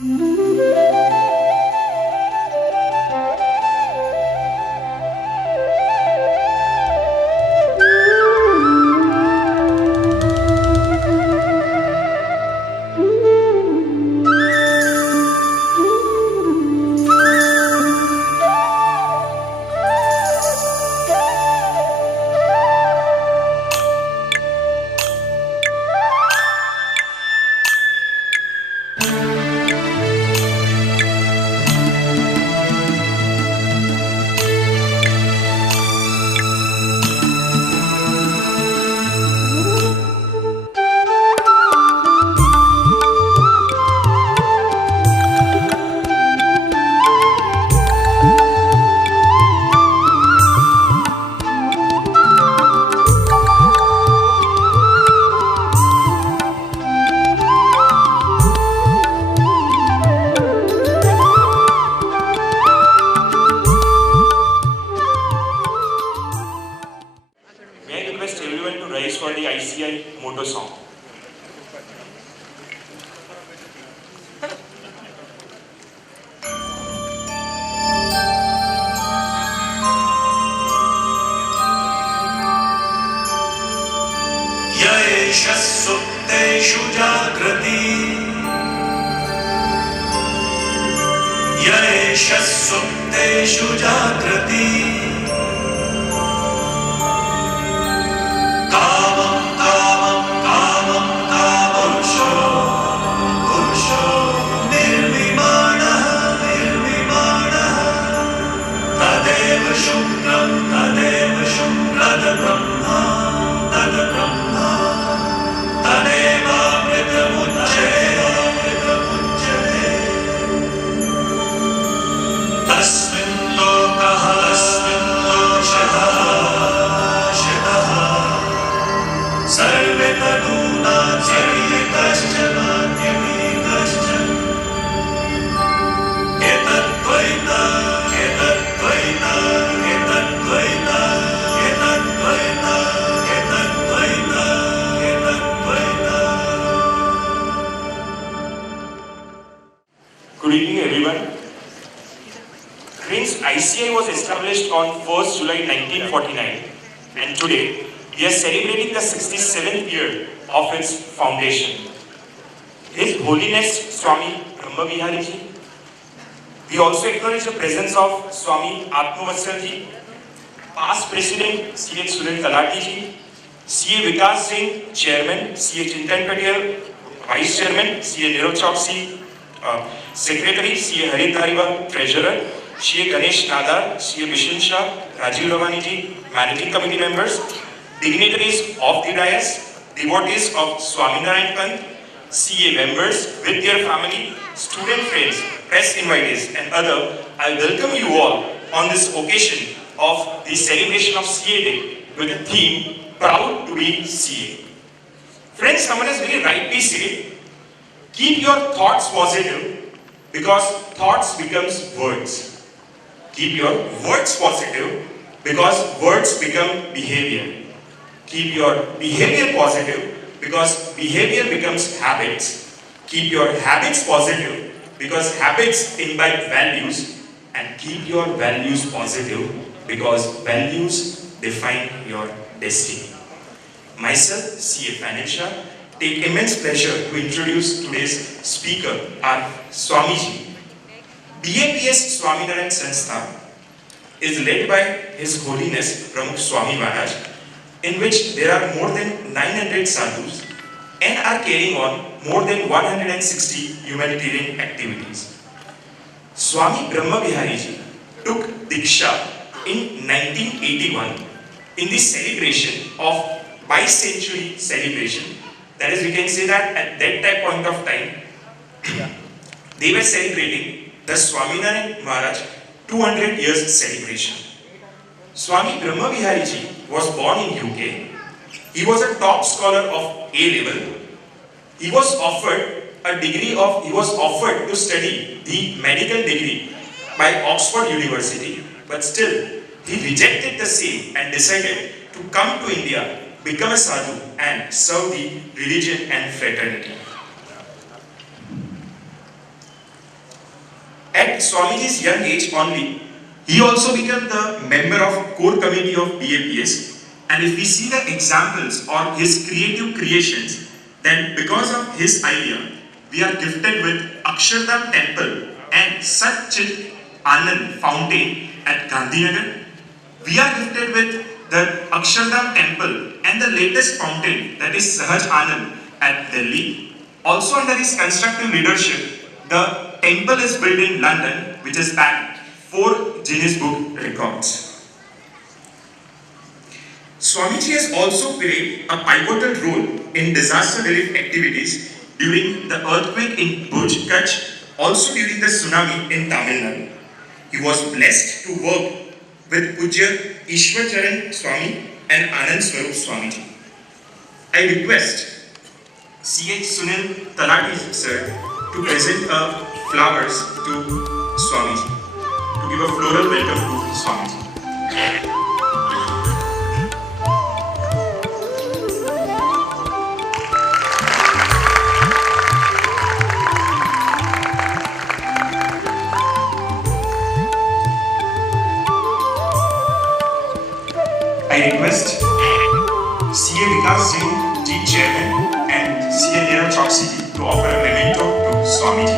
May I request everyone to rise for the ICI motto song. सुप्तेषु जागृति यैष सुप्तेषु जागृति कामं कामं कामं कामपुरुषो पुरुषो निर्विमाणः निर्विमाणः तदेव शुक्रं तद्ब्रह्मा तद्ब्रह्मा तस्मिन् लोकः शिवः सर्वे तनूनात्यमीकश्चन एतद्वैत एतद्वैत एतद्वैत एतद्वैत एतद्वैत एतद्वैत. Good evening, everyone. Friends, ICI was established on 1st July 1949, and today we are celebrating the 67th year of its foundation. His Holiness Swami Brahmavihari Ji. We also acknowledge the presence of Swami Atmavatsal Ji, past President C.H. Sunil Talati Ji, C.A. Vikas Singh, Chairman, C.A. Chintan Patel, Vice Chairman, C.A. Nirav Choksi, Secretary, C.A. Harit Dhariwal, Treasurer, C.A. Ganesh Nadar, C.A. Bishan Shah, Rajiv Ravani Ji, Managing Committee members, dignitaries of the dais, devotees of Swaminarayan Pant, CA members with their family, student friends, press invitees and other, I welcome you all on this occasion of the celebration of CA Day with the theme Proud to be CA. Friends, someone has very rightly said, keep your thoughts positive because thoughts becomes words. Keep your words positive because words become behavior. Keep your behavior positive because behavior becomes habits. Keep your habits positive because habits imbibe values, and keep your values positive because values define your destiny. Myself, C.A. Fanisha, take immense pleasure to introduce today's speaker, our Swamiji. BAPS Swaminarayan Sanstha is led by His Holiness Pramukh Swami Maharaj, in which there are more than 900 sadhus and are carrying on more than 160 humanitarian activities. Swami Brahmavihari Ji took Diksha in 1981 in the celebration of bicentenary celebration. That is, we can say that at that point of time, they were celebrating the Swaminarayan Maharaj 200 years celebration. Swami Brahmavihari Ji was born in UK. He was a top scholar of A level. He was offered to study the medical degree by Oxford University, but still he rejected the same and decided to come to India, become a sadhu and serve the religion and fraternity. At Swamiji's young age only, he also became the member of core committee of BAPS. And if we see the examples or his creative creations, then because of his idea, we are gifted with Akshardham Temple and Satchit Anand Fountain at Gandhinagar. We are gifted with the Akshardham Temple and the latest fountain, that is Sahaj Anand at Delhi. Also under his constructive leadership, the temple is built in London, which is backed 4 Guinness Book records. Swamiji has also played a pivotal role in disaster relief activities during the earthquake in Bhuj, Kutch, also during the tsunami in Tamil Nadu. He was blessed to work with Pujya Ishwar Charan Swami and Anand Swarup Swamiji. I request C.H. Sunil Talati sir to present flowers to Swamiji, to give a floral welcome to Swamiji. I request C.A. Vikas Singh, G. Chairman, and C.A. Neeraj Choksi to offer a memento to Swamiji.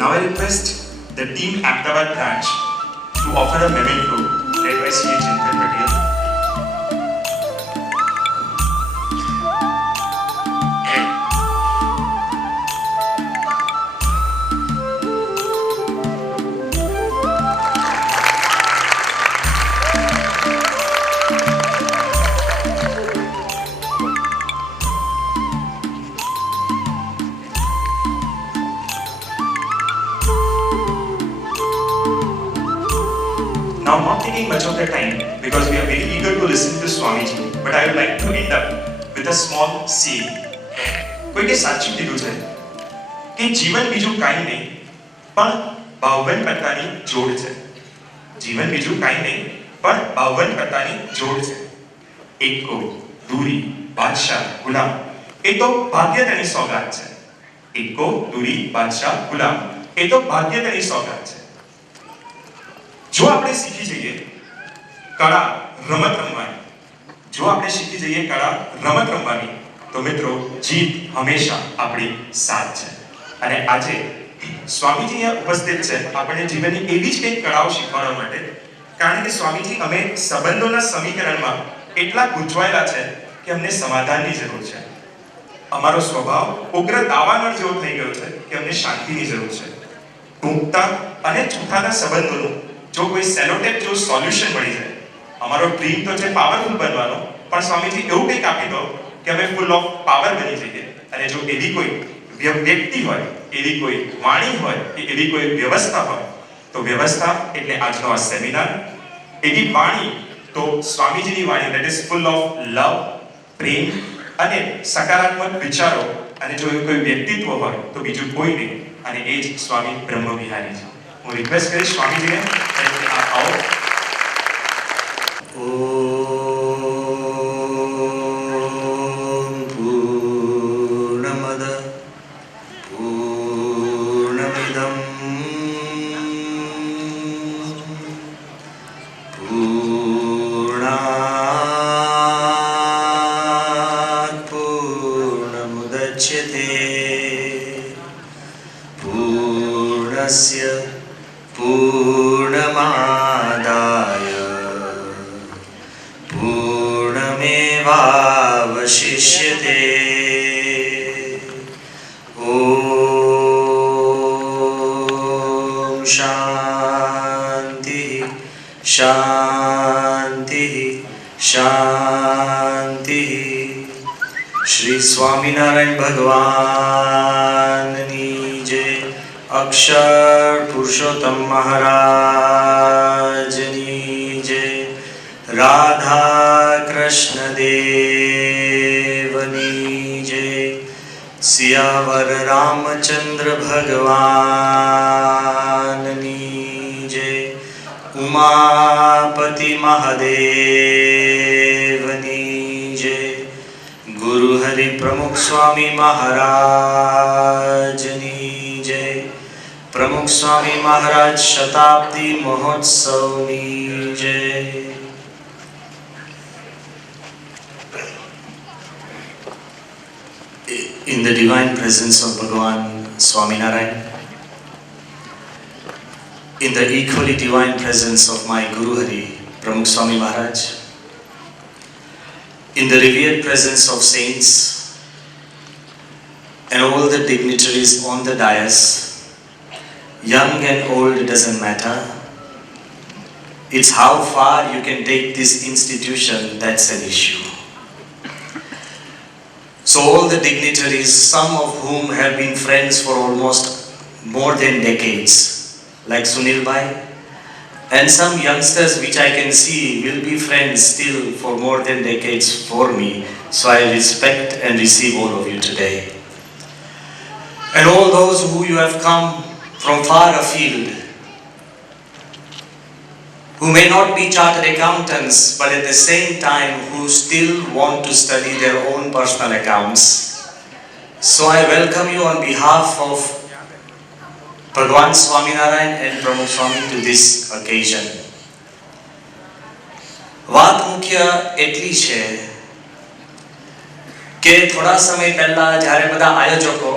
Now I request the team Ahmedabad branch to offer a memento led by C.A. Chintan Patel. Now, not taking much of the time because we are very eager to listen to Swamiji, but I would like to end up with a small saying. કોઈકે સાચું કીધું છે કે જીવન બીજું કાંઈ નહીં પણ 52% જોડ છે. જીવન બીજું કાંઈ નહીં પણ 52% જોડ છે. એકો દૂરી બાદશાહ ગુલામ એ તો ભાગ્યતની સોગાત છે. એકો દૂરી બાદશાહ ગુલામ એ તો ભાગ્યતની સોગાત છે. જો આપણે શીખી જઈએ કળા રમત રમવાની, જો આપણે શીખી જઈએ કળા રમત રમવાની, તો મિત્રો જીત હંમેશા આપણી સાથ છે. અને આજે સ્વામીજી અહીંયા ઉપસ્થિત છે આપણે જીવનની એવી જ કંઈક કળાઓ શીખવાડવા માટે, કારણ કે સ્વામીજી અમે સંબંધોના સમીકરણમાં એટલા ગૂંચવાયેલા છે કે અમને સમાધાનની જરૂર છે. અમારો સ્વભાવ ઉગ્ર દાવાનળ જેવો થઈ ગયો છે કે અમને શાંતિની જરૂર છે. ટૂંકતા અને જૂઠાના સંબંધોનું જો કોઈ સેલોટેપ જો સોલ્યુશન મળી જાય, અમારો ડ્રીમ તો છે પાવરફુલ બનવાનો, પણ સ્વામીજી એવું કંઈક આપી દો કે અમે ફૂલ ઓફ પાવર બની જઈએ. અને જો એવી કોઈ વ્યક્તિ હોય, એવી કોઈ વાણી હોય, કે એવી કોઈ વ્યવસ્થા હોય, તો વ્યવસ્થા એટલે આજનો આ સેમિનાર. એવી વાણી તો સ્વામીજીની વાણી, that is full of love, પ્રેમ અને સકારાત્મક વિચારો. અને જો એવું કોઈ વ્યક્તિત્વ હોય તો બીજું કોઈ નહીં, અને એ જ સ્વામી બ્રહ્મવિહારી છે. હું રિક્વેસ્ટ કરીશ સ્વામીજીને કે આપ આવો. ઓમ પૂર્ણમદ પૂર્ણમિદં પૂર્ણાત પૂર્ણમુદચ્યતે પૂર્ણસ્ય પૂર્ણમાદાય પૂર્ણમેવાવશિષ્યતે. ઓમ શાંતિ શાંતિ શાંતિ. શ્રી સ્વામિનારાયણ ભગવાનની જય. અક્ષર પુરુષોત્તમ મહારાજની જય. રાધા કૃષ્ણ દેવની જય. સિયાવર રામચંદ્ર ભગવાનની જય. ઉમાપતિ મહાદેવની જય. ગુરુ હરિ પ્રમુખ સ્વામી મહારાજની જય. પ્રમુખ સ્વામી મહારાજ શતાબ્દી મહોત્સવની જય. In the divine presence of Bhagavan Swaminarayan, in the equally divine presence of my Guru Hari, Pramukh Swami Maharaj, in the revered presence of saints and all the dignitaries on the dais, young and old, it doesn't matter. It's how far you can take this institution that's an issue. So all the dignitaries, some of whom have been friends for almost more than decades, like Sunil Bhai, and some youngsters which I can see will be friends still for more than decades for me. So I respect and receive all of you today. And all those who you have come from far afield, who may not be chartered accountants, but at the same time who still want to study their own personal accounts. So I welcome you on behalf of Bhagavan Swaminarayan and Pramukh Swami to this occasion. વાત મુખ્ય એટલી છે કે થોડા સમય પહેલા જ્યારે બધા આયોજકો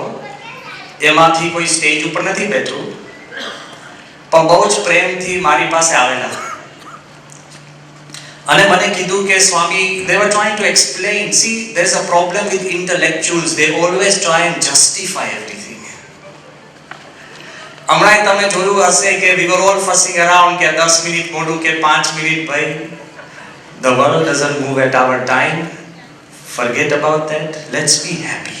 એમાંથી કોઈ સ્ટેજ ઉપર નથી બેઠું પણ બહુ જ પ્રેમથી મારી પાસે આવેલા અને મને કીધું કે સ્વામી, they were trying to explain, see, there's a problem with intellectuals, they always try and justify everything. હમણાં તમે જોયું હશે કે we were all fussing around કે 10 મિનિટ મોડું કે 5 મિનિટ ભાઈ. The world doesn't move at our time. Forget about that. Let's be happy.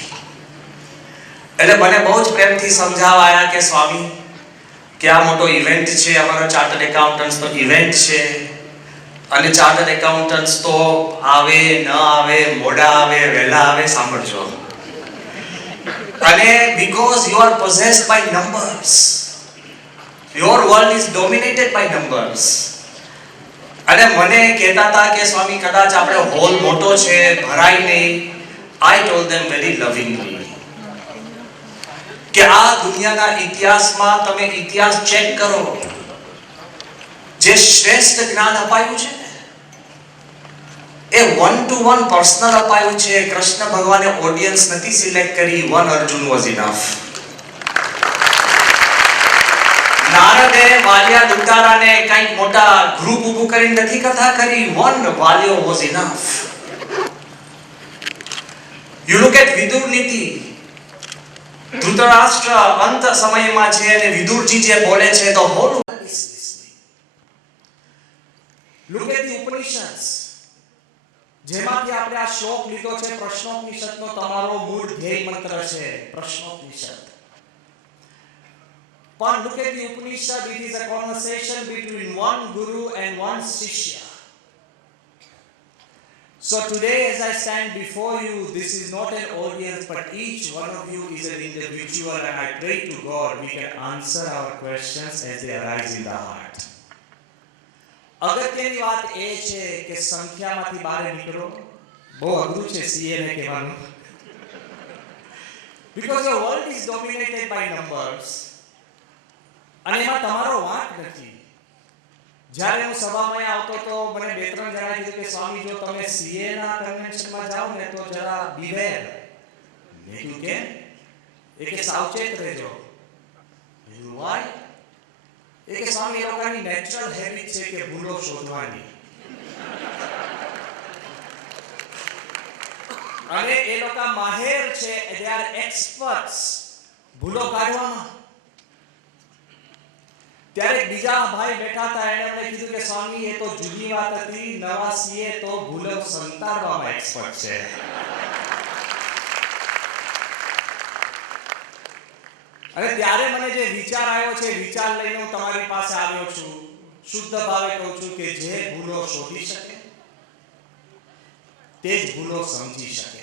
એટલે મને બહુ જ પ્રેમથી સમજાવાયા કે સ્વામી કે આ મોટો ઇવેન્ટ છે, અમારો ચાર્ટર્ડ એકાઉન્ટન્ટ્સનો ઇવેન્ટ છે અને ચાર્ટર્ડ એકાઉન્ટન્ટ્સ તો આવે ન આવે, મોડા આવે, વહેલા આવે, સાંભળજો. અને because you are possessed by numbers, your world is dominated by numbers. અને મને કહેતા હતા કે સ્વામી કદાચ આપણે હોલ મોટો છે, ભરાય નહીં. I told them very lovingly કે આ દુનિયાના ઇતિહાસમાં તમે ઇતિહાસ ચેક કરો, જે શ્રેષ્ઠ જ્ઞાન અપાયું છે એ 1-to-1 પર્સનલ અપાયું છે. કૃષ્ણ ભગવાને ઓડિયન્સ નથી સિલેક્ટ કરી. One Arjun was enough. નારદે વાલિયા દુતારાને કંઈક મોટા ગ્રુપ ઊભું કરીને નથી કથા કરી. One Valiyo was enough. You look at Vidur Niti. Dhritarashtra અંત સમયમાં છે અને વિદુરજી જે બોલે છે તો હોલ લુક એટ ધી ઉપનિષદ્સ, જેમાંથી આપણે આ શ્લોક લીધો છે. પ્રશ્નોપનિષદનો તમારો મૂળ ધ્યેય મંત્ર છે પ્રશ્નોપનિષદ. પણ look at the Upanishad, it is a conversation between one guru and one shishya. So today as I stand before you, this is not an audience, but each one of you is an individual, and I pray to God we can answer our questions as they arise in the heart. અગત્યની વાત એ છે કે સંખ્યામાંથી બહાર નીકળો. બહુ અઘરું છે CA ને કહેવાનું, because your world is dominated by numbers. અને એમાં તમારો વાંક નથી. જ્યારે હું સભામાં આવતો તો મને 2-3 જણાએ કીધું કે સ્વામી જો તમે સીએ ના કન્વેન્શનમાં જાઓ ને તો જરા બીવેર. મેં કીધું કે એ કે સાવચેત રહેજો. મેં કીધું વાય? એ કે સ્વામી એ લોકોની નેચરલ હેબિટ છે કે ભૂલો શોધવાની, અને એ લોકો માહેર છે, they are experts ભૂલો કાઢવામાં. ત્યારે બીજા ભાઈ બેઠા હતા, એણે મને કીધું કે સ્વામી એ તો જુદી વાત હતી, નવા સીએ તો ભૂલો સંતાડવામાં એક્સપર્ટ છે. અને ત્યારે મને જે વિચાર આવ્યો છે, વિચાર લઈને હું તમારી પાસે આવ્યો છું. શુદ્ધ ભાવે કહું છું કે જે ભૂલો શોધી શકે તે જ ભૂલો સમજી શકે.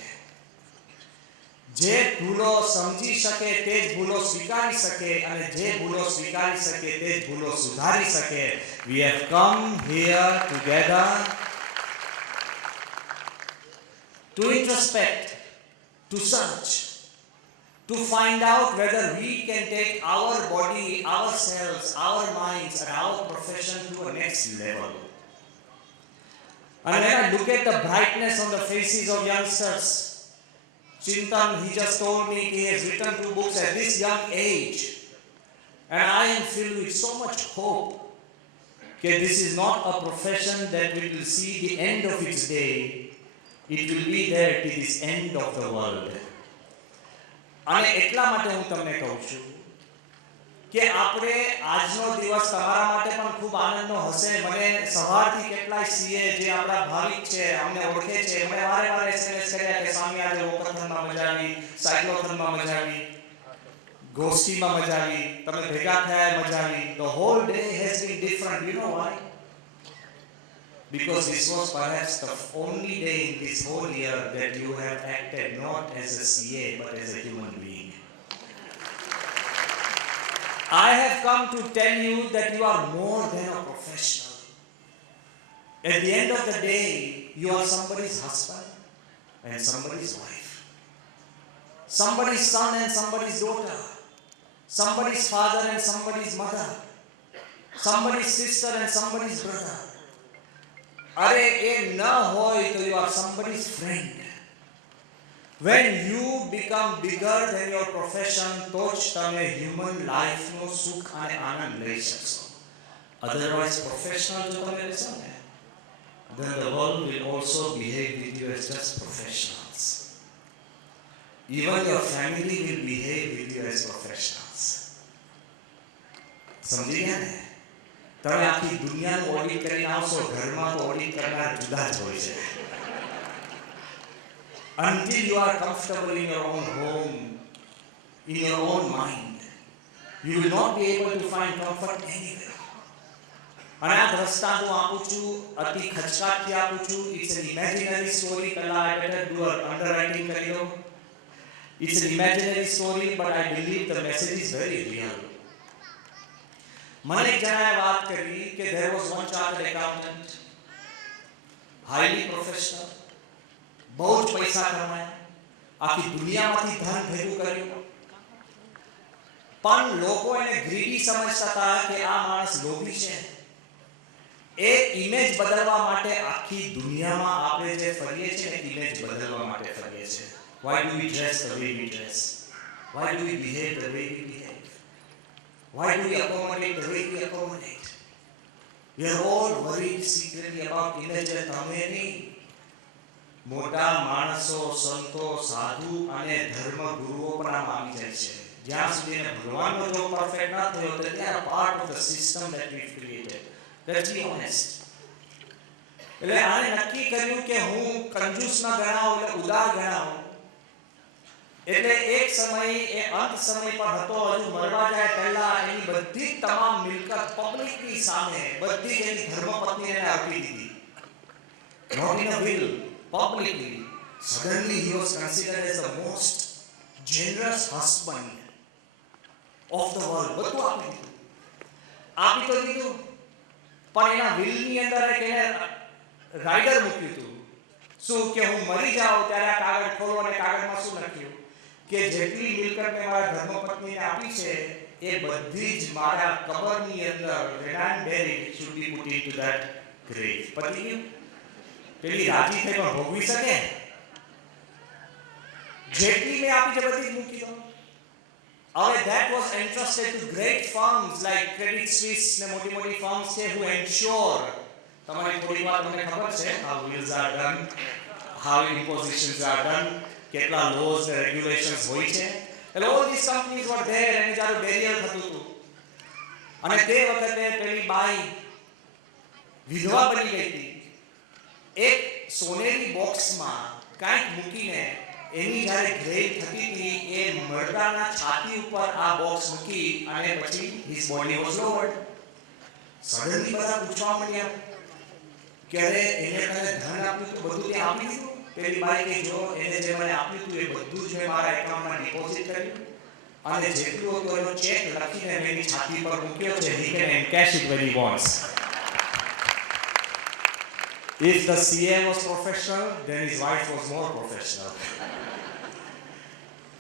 જે ભૂલો સમજી શકે તે જ ભૂલો સ્વીકારી શકે, અને જે ભૂલો સ્વીકારી શકે તે જ ભૂલો સુધારી શકે. We have come here together to introspect, to search, to find out whether we can take our body, ourselves, our minds, and our profession to a next level. And when I look at the brightness on the faces of youngsters, Chintan, he just told me he has written 2 books at this young age. And I am filled with so much hope that this is not a profession that we will see the end of its day. It will be there till this end of the world. અને એટલા માટે હું તમને કહું છું કે આપણે આજનો દિવસ તમારા માટે પણ ખૂબ આનંદનો હશે. મને સવારથી કેટલાય સીએ જે આપણા ભાવિક છે, અમને ઓળખે છે, મને વારે વારે એસએમએસ કર્યા કે સ્વામી આજે વોકથનમાં મજા આવી, સાયક્લોથનમાં મજા આવી, ગોષ્ઠીમાં મજા આવી, તમે ભેગા થયા મજા આવી. The whole day has been different. You know why? Because this was perhaps the only day in this whole year that you have acted not as a CA but as a human being. I have come to tell you that you are more than a professional. At the end of the day, you are somebody's husband and somebody's wife, somebody's son and somebody's daughter, somebody's father and somebody's mother, somebody's sister and somebody's brother. अरे ये न होय तो you are somebody's friend. When you become bigger than your profession, तो જ તમે human life નો સુખ અને આનંદ લઈ શકશો. Otherwise professional જો તમે રહેશો ને, then the world will also behave with you as just professionals. Even your family will behave with you as professionals. સમજી ગયા ને? તમે આખી દુનિયાનું ઓડિટ કરીને આવશો, ઘરમાં તો ઓડિટ કરનાર જુદા જ હોય છે. Until you are comfortable in your own home, in your own mind, you will not be able to find comfort anywhere. અને આ દ્રષ્ટાંત હું આપું છું, અતિ ખચકાટથી આપું છું. It's an imaginary story. પહેલા I better do an underwriting કરી લો. It's an imaginary story, but I believe the message is very real. મને એક જણાએ વાત કરી કે there was one chartered accountant, highly professional, બહુ જ પૈસા કમાયા, આખી દુનિયામાંથી ધન ભેગું કર્યું, પણ લોકો એને ગ્રીડી સમજતા હતા કે આ માણસ લોભી છે. એ ઇમેજ બદલવા માટે આખી દુનિયામાં આપણે જે ફરીએ છીએ ને, ઇમેજ બદલવા માટે ફરીએ છીએ. Why do we dress the way we dress? Why do we behave the way we behave? Why do we accommodate the way we accommodate? We are all worried secretly about image. તમે નહીં, મોટા માણસો, સંતો, સાધુ અને ધર્મ ગુરુઓ પણ આમ આવી જાય છે. જ્યાં સુધી એને ભગવાનનો જો પરફેક્ટ ના થયો તો they are part of the system that we've created. Let's be honest. એટલે આને નક્કી કર્યું કે હું કંજૂસ ન ગણાવું, એટલે ઉદાર ગણાવું. એટલે એક સમય એ અંત સમય પર હતો, હજુ મરવા જાય પહેલા એની બધી તમામ મિલકત પબ્લિકની સામે બધી જ એની ધર્મપત્નીને આપી દીધી. Not in a will, publicly. Suddenly he was considered as the most generous husband of the world. બધું આપી તો દીધું, પણ એના વિલની અંદર એક એને રાઇડર મૂક્યું હતું. શું કે હું મરી જાઉં ત્યારે આ કાગળ ખોલો, અને કાગળમાં શું લખ્યું કે જેટલી મિલકત મેં મારા ધર્મપત્નીને આપી છે એ બધી જ મારા કબરની અંદર when I am buried should be put into that grave. પતી ગયું? પેલી રાજી થઈ પણ ભોગવી શકે? જેટલી મેં આપી છે બધી જ મૂકી દો. હવે that was entrusted to great firms like Credit Suisse ને મોટી મોટી firms છે who ensure. તમારી થોડી વાત તમને ખબર છે how wills are done, how impositions are done, કેટલા laws and regulations હોય છે. એટલે all these companies were there and જ્યારે બેરિયર થતું હતું અને તે વખતે પેલી બાઈ વિધવા બની ગઈ હતી. એક સોનેરી બોક્સમાં કાંઈક મૂકીને એની જ્યારે ગ્રેવ થતી હતી એ મરદાના છાતી ઉપર આ બોક્સ મૂકી અને પછી હિઝ બોડી વોઝ લોવર્ડ. સડનલી બધા પૂછવા માંડ્યા કે અરે એને તને ધન આપ્યું તો બધું તે આપી દીધું? પેલી બાઈ કે જો એને જે મને આપ્યું હતું એ બધું જ મેં મારા એકાઉન્ટમાં ડિપોઝિટ કર્યું અને જેટલું હતું એનો ચેક લખીને મેં એની છાતી પર મૂક્યો છે. he can encash it when he wants. If the CA was professional, then his wife was more professional.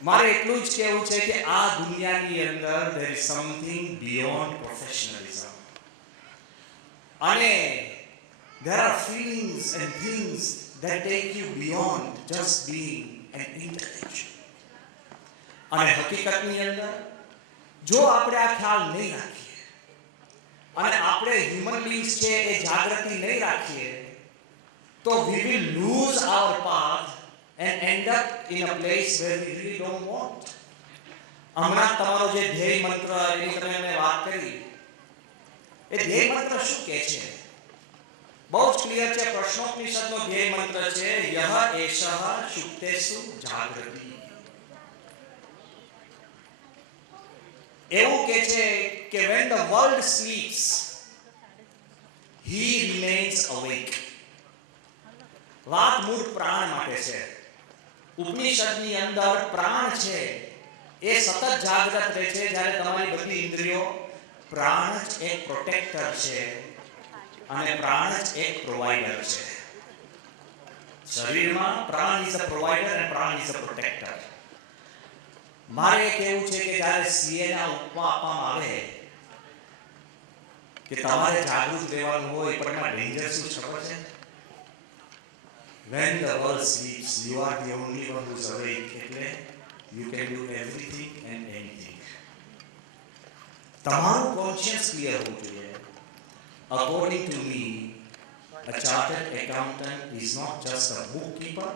મારે એટલું જ કહેવું છે કે આ દુનિયાની અંદર there is something beyond professionalism. અને there are feelings and things that take you beyond just being an intellectual. અને હકીકતની અંદર જો આપણે આ ખ્યાલ નહીં રાખીએ અને આપણે હ્યુમન બીંગ્સ છે એ જાગૃતિ નહીં રાખીએ તો we will lose our path and end up in a place where we really don't want. હમણાં તમારો જે ધ્યેય મંત્ર એની તમે મેં વાત કરી, એ ધ્યેય મંત્ર શું કહે છે? બહુ જ ક્લિયર છે. પ્રશ્નોપનિષદનો ધ્યેય મંત્ર છે યહ એષઃ શુક્તેષુ જાગૃતિ. એવું કહે છે કે when the world sleeps he remains awake. વાત મૂળ પ્રાણ માટે છે. ઉપનિષદની અંદર પ્રાણ છે એ સતત જાગૃત રહે છે જ્યારે તમારી બધી ઇન્દ્રિયો. પ્રાણ જ એક પ્રોટેક્ટર છે અને પ્રાણ જ એક પ્રોવાઇડર છે. શરીરમાં પ્રાણ ઇઝ અ પ્રોવાઇડર અને પ્રાણ ઇઝ અ પ્રોટેક્ટર. મારે કહેવું છે કે જ્યારે સીએના ઉપમા આપવામાં આવે કે તમારે જાગૃત રહેવાનું હોય પણ એમાં ડેન્જર શું ખબર છે? When the world sleeps, you are the only one who is awake. એટલે you can do everything and anything. તમારું કોન્શિયસ ક્લિયર હોવું જોઈએ. According to me, a chartered accountant is not just a bookkeeper,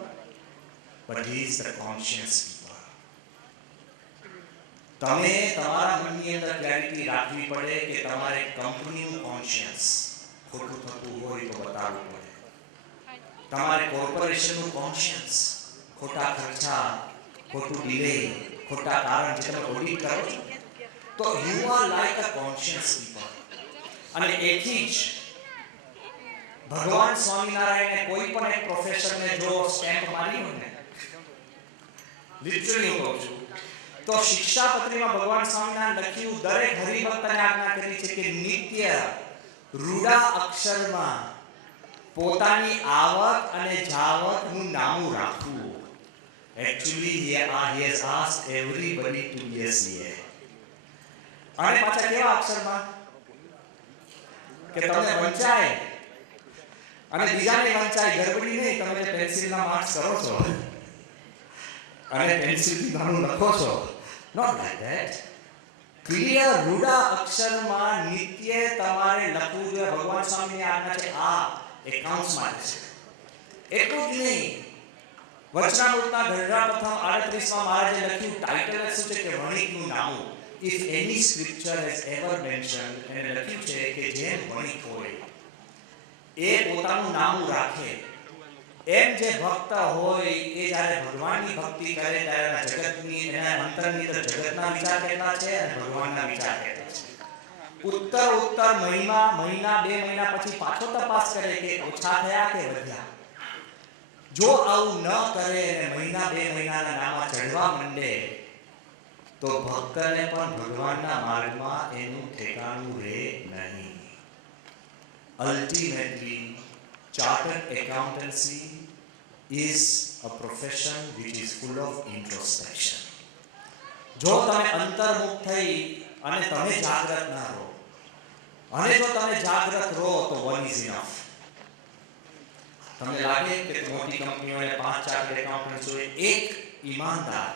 but he is the conscience keeper. તમે તમારા મનની અંદર clarity રાખવી પડે કે તમારે કંપનીનું કોન્શિયસ ખોટું થતું હોય તો બતાવવું પડે. તમારે કોર્પોરેશનનું કોન્શિયસ ખોટા ખર્ચા, ખોટું ડિલે, ખોટા કારણ જે તમે ઓડિટ કરો છો તો you are like a conscious keeper. અને એથી જ ભગવાન સ્વામિનારાયણે કોઈ પણ એક પ્રોફેસરને જો સ્ટેમ્પ મારી હોય ને, લિટરલી હું કહું છું, તો શિક્ષાપત્રીમાં ભગવાન સ્વામિનારાયણ લખ્યું, દરેક હરિભક્તને આજ્ઞા કરી છે કે નિત્ય રૂડા અક્ષરમાં પોતાની આવક અને જાવકનું નામું રાખવું. Actually, he has asked everybody to be a CA. અને પાછા કેવા અક્ષરમાં કે તમને વંચાય અને બીજાને વંચાય, ગરબડી નહીં. તમે જે પેન્સિલના માર્ક્સ કરો છો અને પેન્સિલથી નાનું લખો છો, not like that. ક્લિયર રૂડા અક્ષરમાં નિત્ય તમારે લખવું જોઈએ. ભગવાન સ્વામીની આજ્ઞા છે આ એકાઉન્ટ્સ માટે છે. એટલું જ નહીં, વચનામૃતના ગઢડા પ્રથમ 38માં મહારાજે લખ્યું, ટાઇટલ શું છે કે વણિકનું નામું. If any scripture has ever mentioned, એને લખ્યું છે કે જે વણિક હોય એ પોતાનું નામું રાખે. એમ જે ભક્ત હોય એ જ્યારે ભગવાનની ભક્તિ કરે ત્યારે જગતની એના અંતરની અંદર જગતના વિચાર કેટલા છે અને ભગવાનના વિચાર કેટલા છે. ઉત્તર મહિના 2 મહિના પછી પાછો તપાસ કરે કે ઓછા થયા કે વધ્યા. જો આવું ન કરે અને મહિના 2 મહિનાના નામા ચડવા માંડે તો ભક્તને પણ ભગવાનના માર્ગમાં એનું ઠેકાણું રહે નહીં. Ultimately, chartered accountancy is a profession which is full of introspection. જો તમે અંતર્મુખ થઈ અને તમે જાગૃત ના રહો, અને જો તમે જાગૃત રહો તો one is enough. તમને લાગે કે મોટી કંપનીઓને 5 ચાર્ટર્ડ એકાઉન્ટન્ટ જોઈએ, એક ઈમાનદાર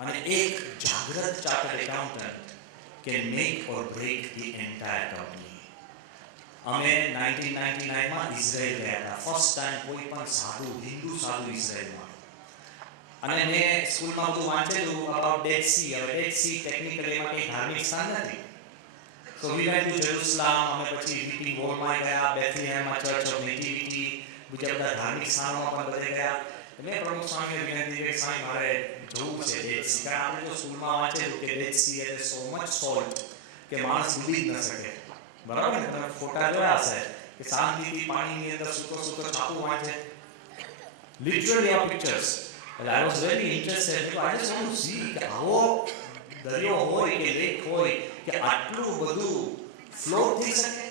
અને એક જાગૃત chartered accountant can make or break the entire company. અમે 1999માં ઇઝરાયલ ગયા હતા. ફર્સ્ટ ટાઈમ કોઈ પણ સાધુ, હિન્દુ સાધુ ઇઝરાયલમાં. અને મેં સ્કૂલમાં બધું વાંચેલું અબાઉટ ડેડ સી. હવે ડેડ સી ટેકનિકલી એમાં કંઈ ધાર્મિક સ્થાન નથી. સો વી વેન્ટ ટુ જેરુસલેમ. અમે પછી વીટી વોલમાં ગયા, બેથલેહેમમાં ચર્ચ ઓફ નેટિવિટી, બીજા બધા ધાર્મિક સ્થાનોમાં પણ બધે ગયા. મેં પ્રમુખ સ્વામીને વિનંતી કરી સ્વામી મારે જવું છે ડેડ સી, કારણ આપણે જો સ્કૂલમાં વાંચેલું કે ડેડ સી એટલે સો મચ સોલ્ટ કે માણસ ડૂબી જ ન શકે, બરાબર ને? તમે ફોટા જોયા હશે કે શાંતિથી પાણીની અંદર સૂતો છાપું વાંચે, લિટરલી આ પિક્ચર્સ. એટલે I was very interested. I just want to C કે આવો દરિયો હોય કે લેક હોય કે આટલું બધું ફ્લોટ થઈ શકે.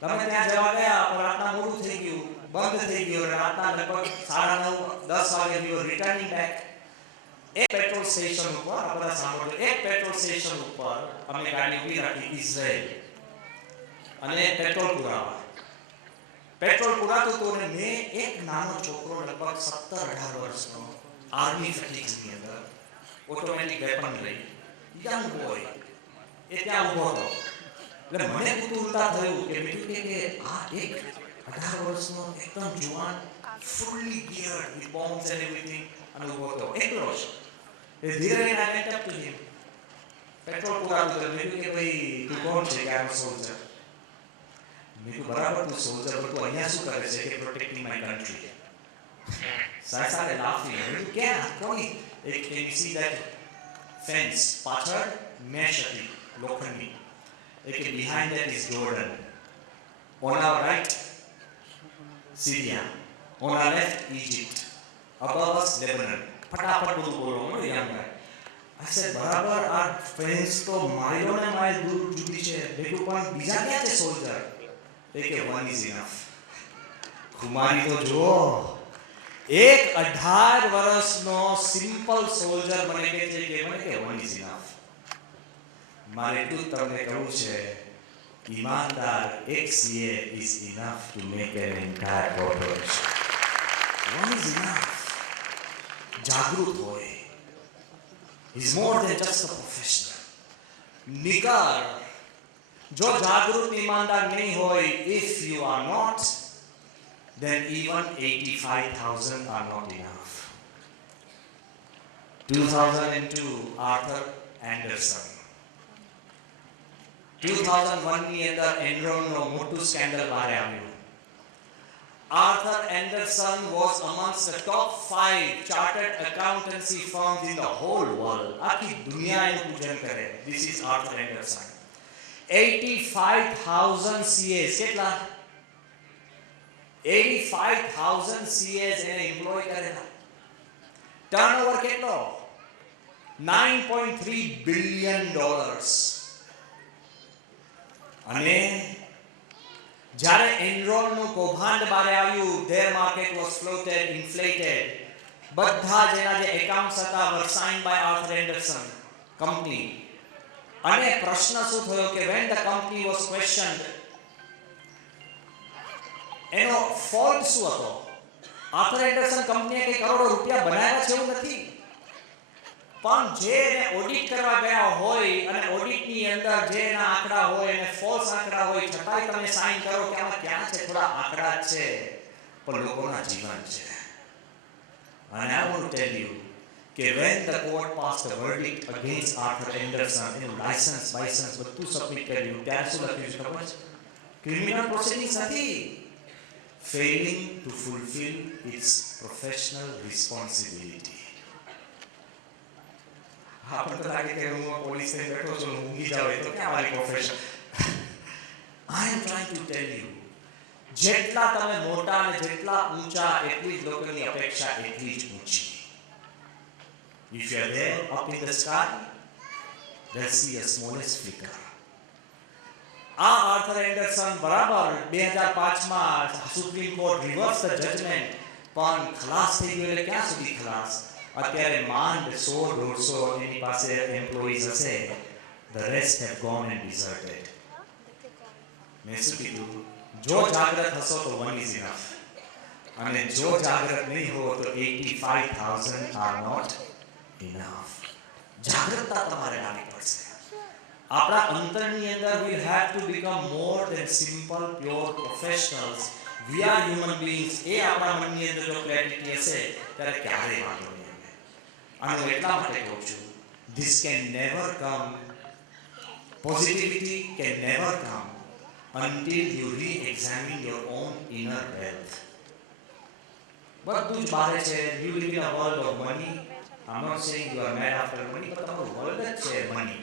તમે ત્યાં જવા ગયા પણ રાતના મોડું થઈ ગયું, બંધ થઈ ગયું, રાતના લગભગ 9:30-10 વાગે યુ રિટર્નિંગ બેક. એક પેટ્રોલ સ્ટેશન ઉપર આ બધા સાંભળો, એક પેટ્રોલ સ્ટેશન ઉપર અમે ગાડી ઊભી રાખી ઇઝરાયલ અને પેટ્રોલ પુરાવા. પેટ્રોલ પુરાતું હતું અને મેં એક નાનો છોકરો લગભગ 17-18 વર્ષનો આર્મી ફેટિક્સની અંદર ઓટોમેટિક વેપન લઈ યંગ બોય એ ત્યાં ઊભો હતો. એટલે મને કુતૂહલતા થયું કે બીજું કે આ એક 18 વર્ષનો એકદમ જુવાન fully geared with bombs and everything અને ઊભો હતો એકલો જ. એ ધીરે ધીરે I went up to him. Petrol પુરાતું હતું. મેં કે ભાઈ તું કોણ છે? કે આઈ એમ સોલ્જર. મેં કીધું બરાબર તું સોલ્જર પણ તું અહીંયા શું કરે છે? કે પ્રોટેક્ટિંગ માય કન્ટ્રી. સારે લાફી. મેં કીધું ક્યાં? કોની? એક can you C that fans પાછળ મેશ હતી લોખંડની. એક behind that is Jordan. On our right, Syria. On our left, Egypt. Above us, Lebanon. ફટાફટ બધું બોલો મને યાદ આવે. I said બરાબર આ ફેન્સ તો માઇલોને માઇલ દૂર જુદી છે. બેટું પણ બીજા ક્યાં છે સોલ્જર? કે one is enough. કુમારી તો જો એક 18 વર્ષનો સિમ્પલ સોલ્જર મને કહે છે કે મને કે one is enough. મારે એટલું જ તમને કહું છે, ઈમાનદાર એક CA is enough to make an entire corporation. One is enough. જાગૃત હોય. He's more than just a professional. નિકાર જો જાગૃત ઈમાનદાર નહીં હોય, if you are not, then even 85,000 are not enough. 2002 Arthur Anderson. 2001 ની અંદર એનરોનનો મોટું સ્કેન્ડલ બહાર આવ્યું. Arthur Anderson was amongst the top 5 chartered accountancy firms in the whole world. આખી દુનિયા એનું પૂજન કરે. This is Arthur Anderson. 85,000 CAs. કેટલા? 85,000 CAs એને એમ્પ્લોય કરેલા. ટર્નઓવર કેટલો? $9.3 billion. અને જ્યારે એનરોનનું કૌભાંડ બહાર આવ્યું, their market was floated, inflated. બધા જ એના જે એકાઉન્ટ્સ હતા were signed by Arthur Anderson company. અને પ્રશ્ન શું થયો કે when the company was questioned, એનો ફોલ્ટ શું હતો? આર્થર એન્ડરસન કંપનીએ કે કરોડો રૂપિયા બનાવ્યા છે એવું નથી, પણ જે એને ઓડિટ કરવા ગયા હોય અને ઓડિટની અંદર જે એના આંકડા હોય અને ફોલ્સ આંકડા હોય, છતાંય તમે સાઇન કરો કે આમાં ક્યાં છે? થોડા આંકડા છે પણ લોકોના જીવન છે. અને I want to tell you કે when the court passed a verdict against Arthur Anderson, એનું લાયસન્સ બધું સબમિટ કર્યું, ત્યારે શું લખ્યું છે ખબર છે? ક્રિમિનલ પ્રોસિડિંગ્સ નથી. Failing to fulfill its professional responsibility. આપણને તો લાગે કે હું પોલીસ ને બેઠો છું, ઊંઘી જાવ તો ક્યાં મારી profession? I am trying to tell you, જેટલા તમે મોટા અને જેટલા ઊંચા, એટલી જ લોકોની અપેક્ષા એટલી જ ઊંચી. If you are there up in the sky, they'll see a smallest flicker. આ આર્થર એન્ડરસન બરાબર 2005માં supreme court reverse the judgement, પણ ખલાસ થઈ ગયો. એટલે ક્યાં સુધી ખલાસ? અત્યારે માંડ 100-150 એની પાસે એમ્પ્લોઈઝ હશે. The rest have gone and deserted. મેં શું કીધું? જો જાગૃત હશો તો one is enough. અને જો જાગૃત નહીં હો તો 85,000 are not enough. જાગૃતતા તમારે લાવવી પડશે. આપણા અંતરની અંદર we have to become more than simple pure professionals. We are human beings. એ આપણા મનની અંદર જો ક્લેરિટી હશે ત્યારે ક્યારેય વાંધો નહીં આવે. અને હું એટલા માટે કહું છું, this can never come, positivity can never come until you re-examine your own inner health. બધું જ બહાર છે. You live in a world of money. I am not saying you are mad after money, પણ તમારું world જ છે money.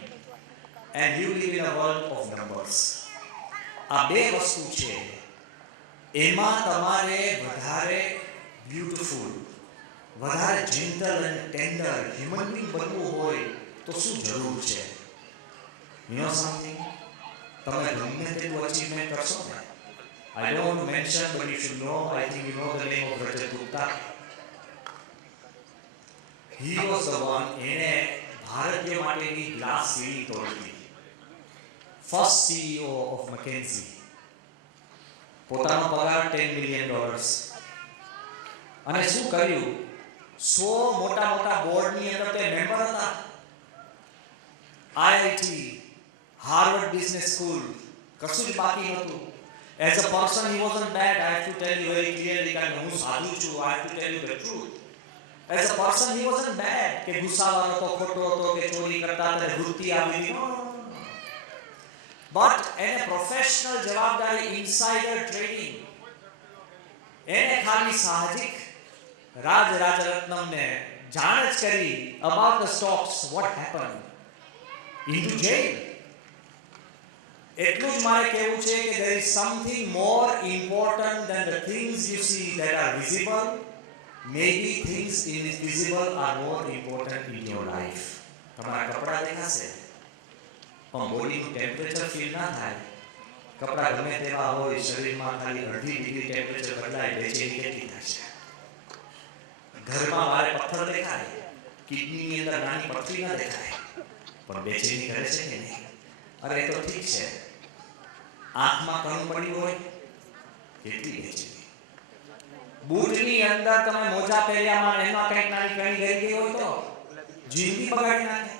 And you live in a world of numbers. આ બે વસ્તુ છે, એમાં તમારે વધારે બ્યુટીફુલ, વધારે જેન્ટલ અને ટેન્ડર હ્યુમન બીંગ બનવું હોય તો શું જરૂર છે? You know something? તમે ગમે તેટલું અચીવમેન્ટ કરશો ને, I don't want to mention, but you should know, I think you know the name of Rajat Gupta. He was the one, એને ભારતીય માટેની ગ્લાસ સીડી તોડી. First CEO of McKinsey. પોતાનો પગાર $10 million. અને શું કર્યું? 100 મોટા મોટા બોર્ડની અંદર તે મેમ્બર હતા. IIT, Harvard Business School, કશું જ બાકી નહોતું. As a person he wasn't bad. I have to tell you very clearly, કારણ હું સાધુ છું. I have to tell you the truth. As a person he wasn't bad. કે ગુસ્સાવાળો હતો, ખોટો હતો, કે ચોરી કરતા હતા, વૃત્તિ આવી હતી. But એને પ્રોફેશનલ જવાબદારી, ઇનસાઇડર ટ્રેડિંગ, એને ખાલી સાહજિક રાજરાજરત્નમને જાણ જ કરી about the stocks, what happened, into jail. એટલું જ મારે કહેવું છે કે there is something more important than the things you see that are visible. Maybe things invisible are more important in your life. તમારા કપડા દેખાશે પણ બોડીનું ટેમ્પરેચર ફીલ ના થાય. કપડા ગમે તેવા હોય, શરીરમાં ખાલી 0.5 ડિગ્રી ટેમ્પરેચર બદલાય, બેચેની કેટલી થાય છે. ઘરમાં વારે પથ્થર દેખાય, કિડનીની અંદર નાની પથરી ન દેખાય, પણ બેચેની કરે છે કે નહીં? અરે એ તો ઠીક છે, આંખમાં કણું પડ્યું હોય, કેટલી બેચેની. બૂટની અંદર તમે મોજા પહેર્યામાં એમાં કંઈક નાની કણી ગઈ ગઈ હોય તો જિંદગી બગાડી નાખે.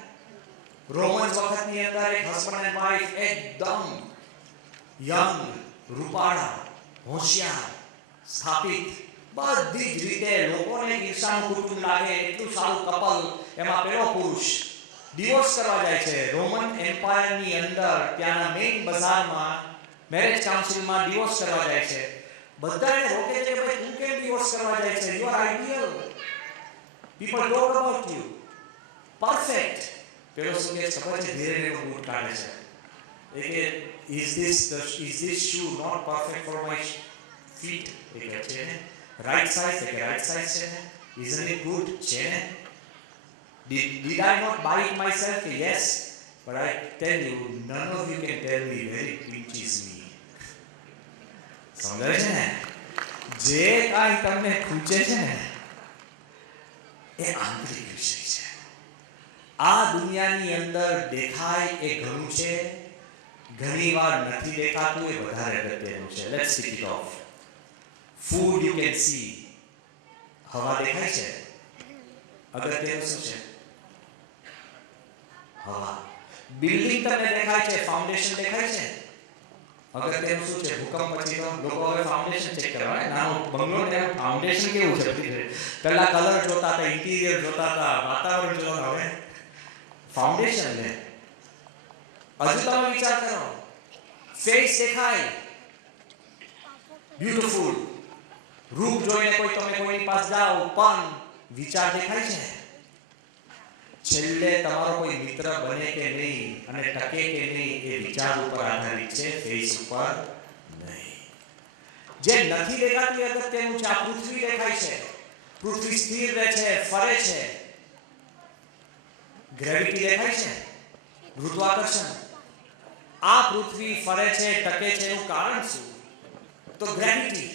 રોમન્સ વખતની અંદર એક હસબન્ડ એન્ડ વાઇફ એકદમ યંગ, રૂપાળા, હોશિયાર, સ્થાપિત, બધી જ રીતે લોકોને ઈર્ષાનું કુટુંબ લાગે એટલું સારું કપલ, એમાં પેલો પુરુષ ડિવોર્સ કરવા જાય છે. રોમન એમ્પાયરની અંદર ત્યાંના મેઇન બજારમાં મેરેજ કાઉન્સિલમાં ડિવોર્સ કરવા જાય છે. બધા એને રોકે છે કે ભાઈ તું કેમ ડિવોર્સ કરવા જાય છે? You are ideal, people talk about you, perfect. પેલો શું કહે ખબર છે? ધીરે ધીરે બૂટ કાઢે છે. એ કે is this shoe not perfect for my feet? એ કહે છે ને રાઈટ સાઇઝ, કે રાઈટ સાઇઝ છે ને, isn't it good? છે ને. Did I not buy it myself? Yes, but I tell you, none of you can tell me where it reaches me. સમજાય છે ને? જે કાંઈ તમને ખૂચે છે ને એ આંતરિક વિષય છે. આ દુનિયાની અંદર દેખાય એ ઘણું છે, ઘણીવાર નથી દેખાતું એ વધારે અગત્યનું છે. Let's tick it of. Food you can see. હવા દેખાય છે, અગત્યનું શું છે? હવા. બિલ્ડિંગ તમને દેખાય છે, ફાઉન્ડેશન દેખાય છે, અગત્યનું શું છે? ભૂકંપ પછી તો લોકો હવે ફાઉન્ડેશન ચેક કરવા, નાનો બંગલો ને ફાઉન્ડેશન કેવું છે? પહેલા કલર જોતા હતા, ઇન્ટિરિયર જોતા હતા, વાતાવરણ જોતા, હવે ફાઉન્ડેશન ને. હજુ તમે વિચાર કરો, ફેસ દેખાય, બ્યુટીફુલ, રૂપ જોઈને કોઈ તમે કોઈની પાસે જાઓ, પણ વિચાર દેખાય છે. છેલ્લે તમારો કોઈ મિત્ર બને કે નહીં અને ટકે કે નહીં એ વિચાર ઉપર આધારિત છે, ફેસ ઉપર નહીં. જે નથી દેખાતું એ અગત્યનું છે. આ પૃથ્વી દેખાય છે, પૃથ્વી સ્થિર રહે છે, ફરે છે. ગ્રેવિટી દેખાય છે, ગુરુત્વાકર્ષણ. આ પૃથ્વી ફરે છે, ટકે છે, એનું કારણ શું? તો ગ્રેવિટી.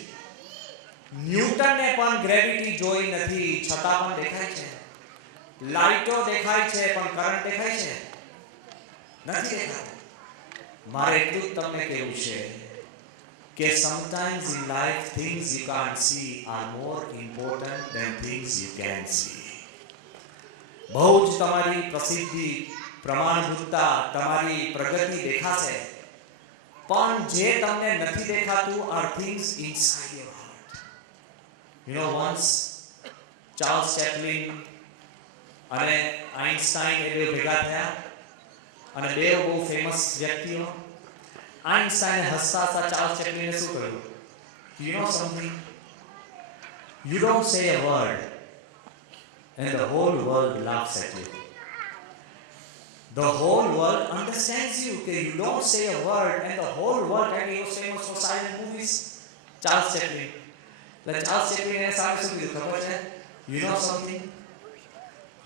ન્યૂટનને પણ ગ્રેવિટી જોઈ નથી, છતાં પણ દેખાય છે. લાઈટો દેખાય છે, પણ કરંટ દેખાય છે? નથી દેખાતો. મારે એટલું જ તમને કહેવું છે કે sometimes in life things you can't see are more important than things you can see. બહુ જ તમારી પ્રસિદ્ધિ, પ્રમાણભૂતતા, તમારી પ્રગતિ દેખાશે, પણ જે તમને નથી દેખાતું are things inside your heart. You know, once Charles Chaplin અને આઇન્સ્ટાઈન એ બે ભેગા થયા અને બે બહુ ફેમસ વ્યક્તિઓ. આઇન્સ્ટાઈને હસતા હસતા ચાર્લ્સ ચેપ્લિને શું કહ્યું? You know something, You don't say a word, and the whole world laughs at you. The whole world understands you. Okay, you don't say a word, and the whole world, and he was famous for silent movies. Charles Chaplin. Like Charles Chaplin has something. You know something?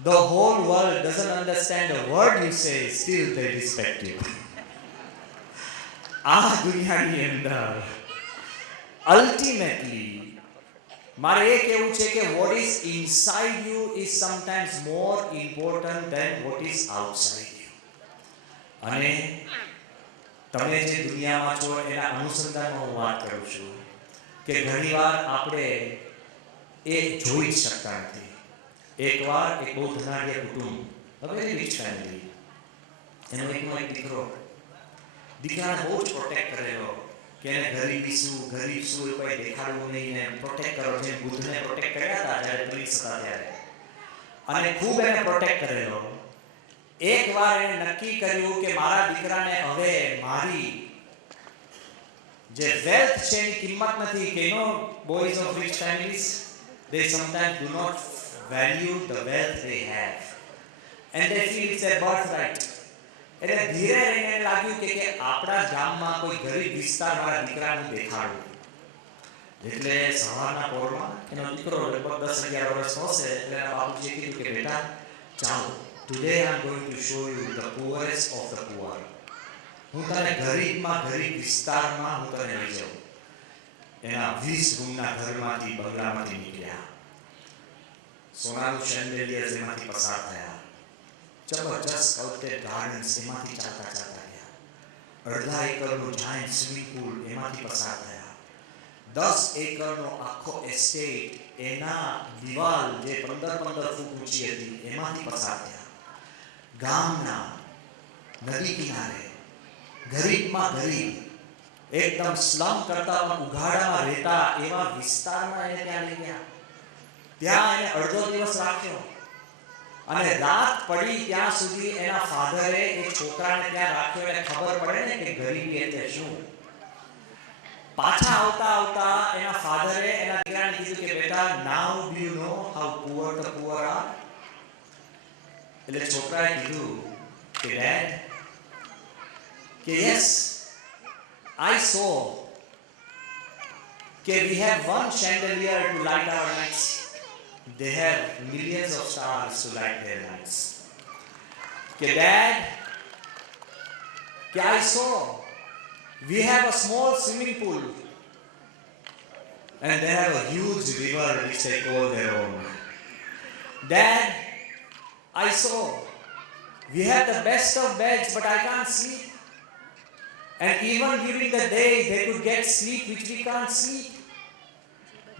The whole world doesn't understand a word you say, still they respect you. આ દુનિયાની અંદર ultimately મારે એ કહેવું છે કે what is inside you is sometimes more important than what is outside you. અને તમે જે દુનિયામાં છો એના અનુસંધાનમાં હું વાત કરું છું કે ઘણીવાર આપણે એ જોઈ શકતા નથી. એકવાર એક બહુ ધનાઢ્ય કુટુંબ, હવે રીચ ફેમિલી, એનો એકનો એક દીકરાને બહુ જ પ્રોટેક્ટ કરેલો કે એને ગરીબ શું એવું કંઈ દેખાડવું નહીં ને પ્રોટેક્ટ કરો, જેમ બુદ્ધને પ્રોટેક્ટ કર્યા હતા જ્યારે પ્રિન્સ હતા ત્યારે, અને ખૂબ એને પ્રોટેક્ટ કરેલો. એકવાર એને નક્કી કર્યું કે મારા દીકરાને હવે મારી જે વેલ્થ છે એની કિંમત નથી. કે no boys of rich families they sometimes do not value the wealth they have and they feel it's their birthright. એટલે ધીરે એને લાગ્યું કે આપણા ગામમાં કોઈ ગરીબ વિસ્તાર મારા દીકરાનું દેખાડું. એટલે સવારના પોરમાં એનો દીકરો લગભગ 10-11 વર્ષનો હશે એટલે એના બાપુજીએ કીધું કે બેટા ચાલો, today I am going to show you the poorest of the poor. હું તને ગરીબમાં ગરીબ વિસ્તારમાં હું તને લઈ જાઉં. એના 20 રૂમના ઘરમાંથી બંગલામાંથી નીકળ્યા. સોનાનું શેન્ડેલિયર એમાંથી પસાર થયા. જબરજસ્ત સ્કલ્પ્ટેડ ગાર્ડન્સ એમાંથી ચાલતા ગયા. 1.5 એકરનું જાયન્ટ સ્વિમિંગ પૂલ એમાંથી પસાર થયા. 10 એકરનો આખો એસ્ટેટ એના દિવાલ જે 15 ફૂટ ઊંચી હતી એમાંથી પસાર થયા. ગામના નદી કિનારે ગરીબમાં ગરીબ એકદમ સ્લમ કરતા પણ ઉઘાડામાં રહેતા એવા વિસ્તારમાં એને ત્યાં લઈ ગયા. ત્યાં એને અડધો દિવસ રાખ્યો અને રાત પડી ત્યાં સુધી એના ફાધરે એ છોકરાને ત્યાં રાખ્યો. એને ખબર પડે ને કે ગરીબી એટલે શું. પાછા આવતા એના ફાધરે એના દીકરાને કીધું કે બેટા now do you know how poor the poor are. એટલે છોકરાએ કીધું કે ડેડ કે yes I saw that we have one chandelier to light our nights. They have millions of stars to light their nights. Dad, I saw we have a small swimming pool and they have a huge river which they call their own. Dad, I saw we have the best of beds but I can't sleep. And even during the day, they could get sleep which we can't sleep.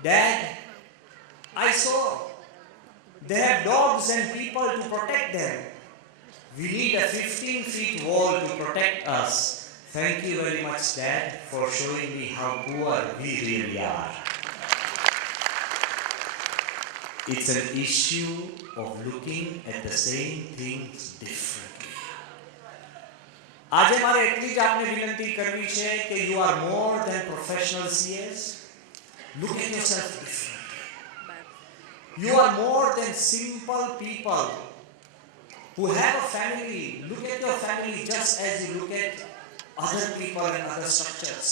Dad, I saw they have dogs and people to protect them. We need a 15-feet wall to protect us. Thank you very much, Dad, for showing me how poor we really are. It's an issue of looking at the same things differently. આજે મારે એટલી જ આપને વિનંતી કરવી છે કે you are more than professional CAs. Look at yourself differently. You are more than simple people who have a family. Look at your family just as you look at other people and other structures.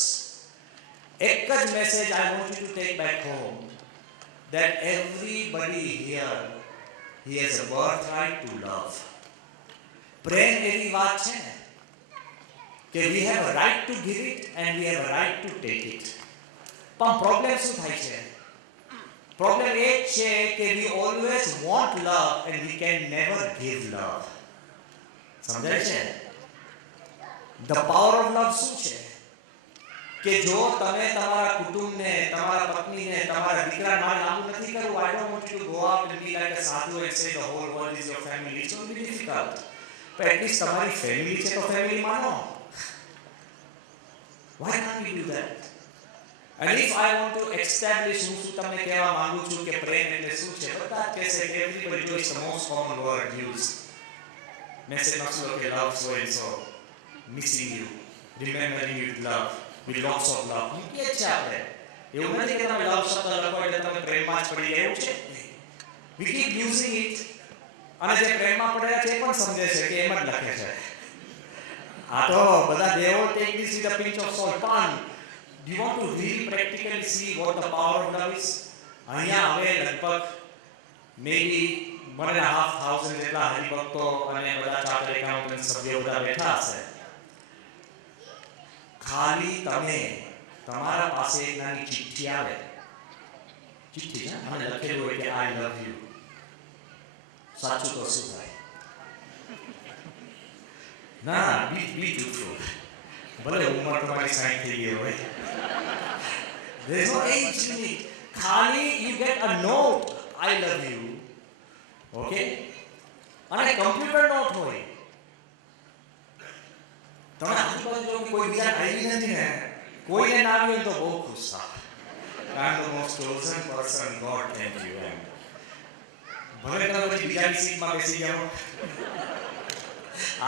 एक જ message I want you to take back home, that everybody here he has a birthright to love. પ્રેમ એવી વાત છે ને કે we have a right to give it and we have a right to take it. પણ problem શું થાય છે? Problem એ છે કે we always want love and we can never give love. સમજાય છે? The power of love શું છે? કે જો તમે તમારા કુટુંબને, તમારા પત્નીને, તમારા દીકરા, મારે લાંબુ નથી કરવું, I don't want you to go out and be like a sadhu and say the whole world is your family. It's going to be difficult. But at least તમારી ફેમિલી છે તો ફેમિલી માનો. Why can't we do that? And if I want to establish હું શું તમને કહેવા માંગુ છું કે પ્રેમ એટલે શું છે, બધા કહેશે કે everybody knows the most common word used. Message not so okay, love so and so, missing you, remembering you with love, with lots of love. મૂકીએ છે આપણે. એવું નથી કે તમે લવ શબ્દ લખો એટલે તમે પ્રેમમાં જ પડી ગયા, એવું છે we keep using it અને જે પ્રેમમાં પડ્યા છે એ પણ સમજે છે કે એમ જ લખે છે. આ તો બધા they all take this with a pinch of salt. પણ do you want to really practically see what the power of love is? અહીંયા હવે લગભગ maybe 1,500 જેટલા હરિભક્તો અને બધા ચાર્ટર્ડ એકાઉન્ટન્ટ સભ્યો બધા બેઠા હશે. ખાલી તમે તમારા પાસે એક નાની ચિઠ્ઠી આવે, ચિઠ્ઠી છે અને લખેલું હોય કે આઈ લવ યુ, સાચું તો શું થાય? ના, બી ટ્રુથફુલ. ભલે ઉંમર તમારી 60 થઈ ગઈ હોય, there is no age limit. ખાલી you get a note, I love you, okay? અને કમ્પ્યુટર નોટ હોય. તમે આજુબાજુ કોઈ બીજા આવી નથી ને, કોઈને ના આવ્યું તો બહુ ખુશ થાવ. I am the most chosen person, God thank you. ભલે તમે પછી બીજાની સીટમાં બેસી જાઓ,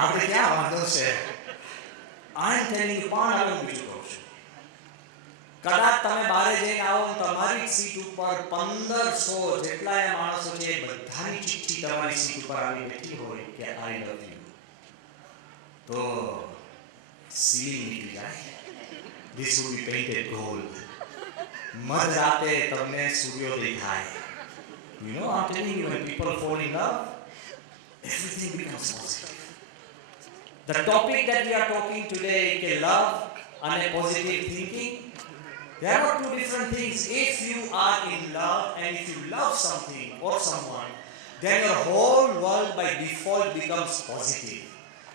આપણે ક્યાં વાંધો છે? I am telling you, પણ હવે હું બીજું કહું છું. કદાચ તમે બહાર જઈને આવો તમારી સીટ ઉપર 1500 જેટલા એ માણસો છે બધાની ચિઠ્ઠી તમારી સીટ ઉપર આવી બેઠી હોય કે આઈ લવ યુ, તો સીલિંગ નીકળી જાય. This would be painted gold. મધરાતે તમને સૂર્યોદય થાય. You know, I'm telling you, when people fall in love, everything becomes positive. The topic that we are talking today, ke love and positive thinking, they are not two different things. If you are in love and if you love something or someone, then your whole world by default becomes positive.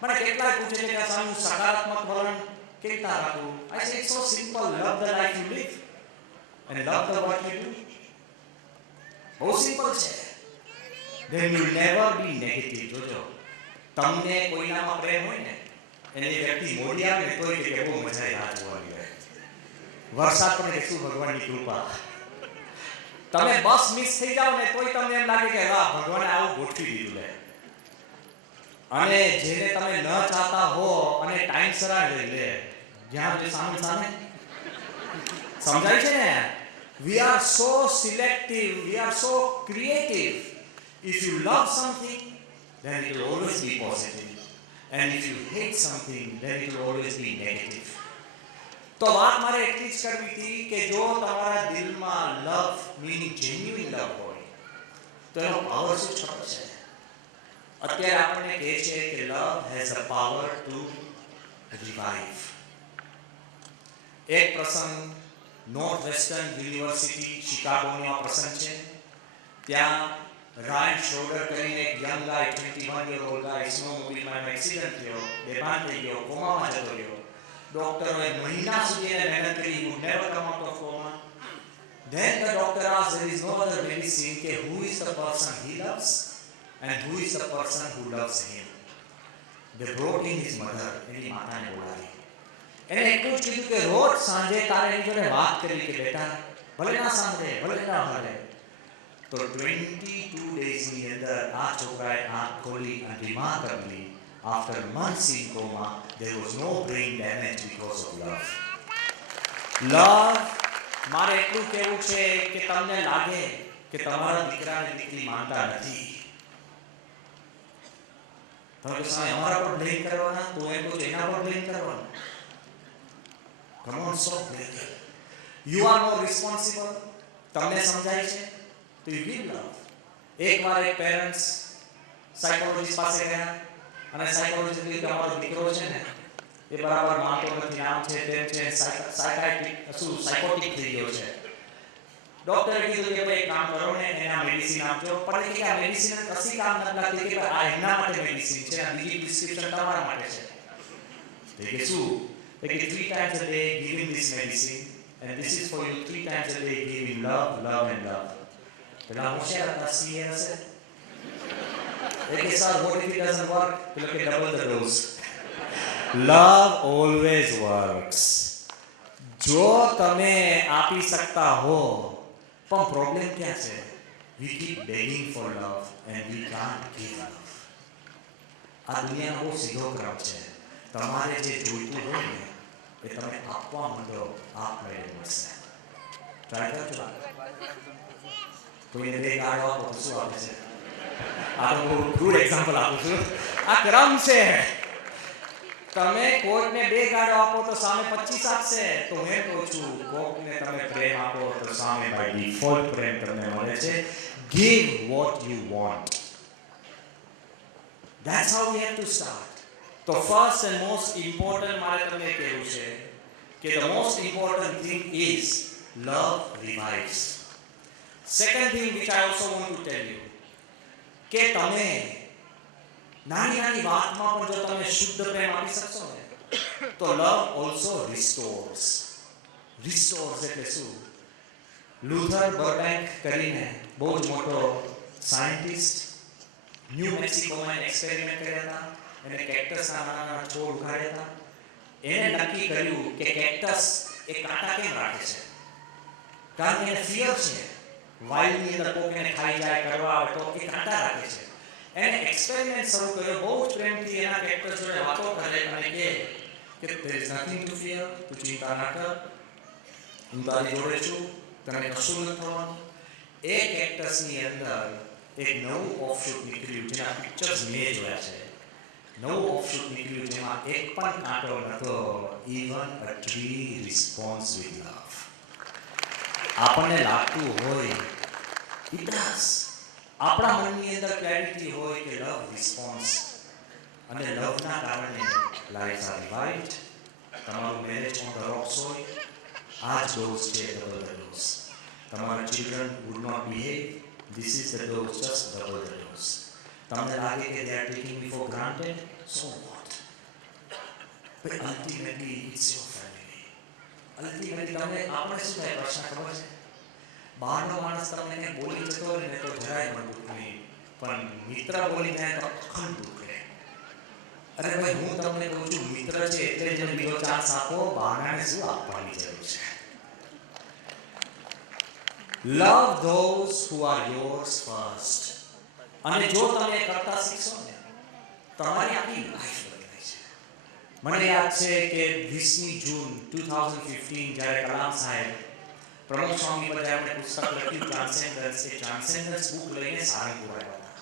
મને કેટલાય પૂછે છે કે સામે સકારાત્મક વલણ કેવી રીતના રાખવું? I say it's so simple. Love the life you live and love the what you do. બહુ સિમ્પલ છે. Then you will never be negative. જોજો, તમને કોઈનામાં પ્રેમ હોય ને, એને વ્યક્તિ મોડી આવે ને તોય કે બહુ મજા આવે આ જોવાની હોય. વરસાદ પણ કે શું ભગવાનની કૃપા. તમે બસ મિસ થઈ જાવ ને તોય તમને એમ લાગે કે વાહ ભગવાને આવું ગોઠવી દીધું લે. અને જેને તમે ન ચાહતા હો અને ટાઈમસર આવી લે, જ્યાં જે સામે સમજાય છે ને? We are so selective, we are so creative. If you love something, then it will always be positive. And if you hate something, then it will always be negative. તો વાત મારે એટલી જ કરવી હતી કે જો તમારા દિલમાં લવ મીનિંગ જેન્યુઇન લવ હોય તો એનો પાવર શું ખબર છે? અત્યારે આપણને કહે છે કે love has a power to revive. એક પ્રસંગ નોર્થ વેસ્ટર્ન યુનિવર્સિટી શિકાગોનો આ પ્રસંગ છે. ત્યાં રાયન શ્રોડર કરીને એક યંગ ગાય 21 યર ઓલ્ડ ગાય સ્નોમોબિલમાં એક્સિડન્ટ થયો, બેભાન થઈ ગયો, કોમામાં જતો રહ્યો. ડોક્ટરોએ મહિના સુધી એને મહેનત કરી, he would never come out of coma. Then the doctor asked, there is no other medicine, કે who is the person he loves and who is the person who loves him. They brought in his mother, એની માતાને બોલાવી. એને એટલું જ કીધું કે રોજ સાંજે તારે એની જોડે વાત કરવી કે બેટા ભલે ના સાંભળે ભલે ના ભલે. તો 22 ડેઝની અંદર આ છોકરાએ આંખ ખોલી અને રિમાર્કેબલી after months in coma there was no brain damage because of love. મારે એટલું કહેવું છે કે તમને લાગે કે તમારા દીકરાને દીકરી માનતા નથી, તમે તો સામે અમારા પર બ્લેમ કરવાના, તો એમ તો એના પર બ્લેમ કરવાના. Come on, stop blaming. You are more responsible. તમને સમજાય છે તો you give love. એકવાર એક પેરેન્ટ્સ સાયકોલોજીસ્ટ પાસે ગયા અને સાયકોલોજીસ્ટ કહ્યું કે અમારો દીકરો છે ને એ બરાબર માનતો નથી, આમ છે તેમ છે, સાયકોટિક થઈ ગયો છે. ડોક્ટરે કીધું કે ભાઈ કામ કરો ને એના મેડિસિન આપજો. પણ એ કે આ મેડિસિન કશી કામ નથી લાગતી, કે આ એના માટે મેડિસિન છે, આ બીજી પ્રિસ્ક્રિપ્શન તમારા માટે છે. તો કે શું? કે 3 times a day give him this medicine and this is for you. 3 times a day give him love, love and love. પેલા હોશિયાર હતા, સીએ હશે. કે sir what if it doesn't work? પેલો કે double the dose. Love always works. જો તમે આપી શકતા હો, પણ પ્રોબ્લેમ ક્યાં છે? We keep begging for love and we can't give love. આ દુનિયાનો બહુ સીધો ક્રમ છે. તમારે જે જોઈતું હોય ને એ તમે આપવા માંડો, આપમેળે મળશે. ટ્રાય કરજો. કોઈને બે ગાળો આપો તો શું આપે છે? આ તો હું ગુડ એક્ઝામ્પલ આપું છું. આ ક્રમ છે. તમે કોઈને બે ગાળો આપો તો સામે 25 આપશે. તો હું એમ કહું છું, કોકને તમે પ્રેમ આપો તો સામે બાય ડિફોલ્ટ પ્રેમ તમને મળે છે. Give what you want. That's how we have to start. તો first and most important મારે તમને કહેવું છે કે the most important thing is love revives. Second thing which I also want to tell you કે તમે નાની નાની વાતમાં પણ જો તમે શુદ્ધ પ્રેમ આપી શકશો ને તો love also restores. Restores એટલે શું? લુથર બર્બેન્ક કરીને બહુ જ મોટો સાયન્ટિસ્ટ ન્યૂ મેક્સિકોમાં એક્સપેરિમેન્ટ કર્યા હતા. એને કેક્ટસના નાના છોડ ઉગાડ્યા હતા. એને નક્કી કર્યું કે કેક્ટસ એ કાંટા કેમ રાખે છે? કારણ કે એને ફિયર છે. વાયુની અંદર કોક એને ખાઈ જાય કરવા આવે તો એ કાંટા રાખે છે. એને એક્સપેરિમેન્ટ શરૂ કર્યો. બહુ જ પ્રેમથી એના કેક્ટસ જોડે વાતો કરે અને કહે કે there is nothing to fear. તું ચિંતા ના કર, હું તારી જોડે છું, તને કશું નથી થવાનું. એ કેક્ટસની અંદર એક નવું ઓફશૂટ નીકળ્યું જેના પિક્ચર્સ મેં જોયા છે. નવું ઓફશૂટ નીકળ્યું જેમાં એક પણ કાંટો નહોતો. Even a tree response with love. આપણને લાગતું હોય ઇટ ડઝ. આપણા મનની અંદર ક્લેરિટી હોય કે લવ રિસ્પોન્સ અને લવના કારણે લાઈફ આર રિવાઇવ્ડ. તમારું મેરેજ ઓન ધ રોક્સ હોય, આ જ ડોઝ છે ડબલ ધ ડોઝ. તમારા children would not behave, this is the dose, just double the dose. તમને લાગે કે they are taking me for granted, so what? But ultimately it's your family. Ultimately તમને આપણે શું થાય પ્રશ્ન ખબર છે? બહારનો માણસ તમને કંઈ બોલી જતો હોય ને તો જરાય મને દુઃખ નહીં, પણ મિત્ર બોલી જાય તો અખંડ દુઃખ રહે. અરે ભાઈ, હું તમને કહું છું, મિત્ર છે એટલે જ બીજો ચાન્સ આપો. બહારને શું આપવાની જરૂર છે? Love those who are yours first. અને જો તમે કરતા શીખશો ને તમારી આખી લાઈફ બદલાય છે. મને યાદ છે કે 20મી જૂન 2015 જ્યારે કલામ સાહેબ પ્રમોદ સ્વામી પર એમણે પુસ્તક લખ્યું ટ્રાન્સેન્ડન્સ, એ ટ્રાન્સેન્ડન્સ બુક લઈને સારંગપુર આવ્યા હતા.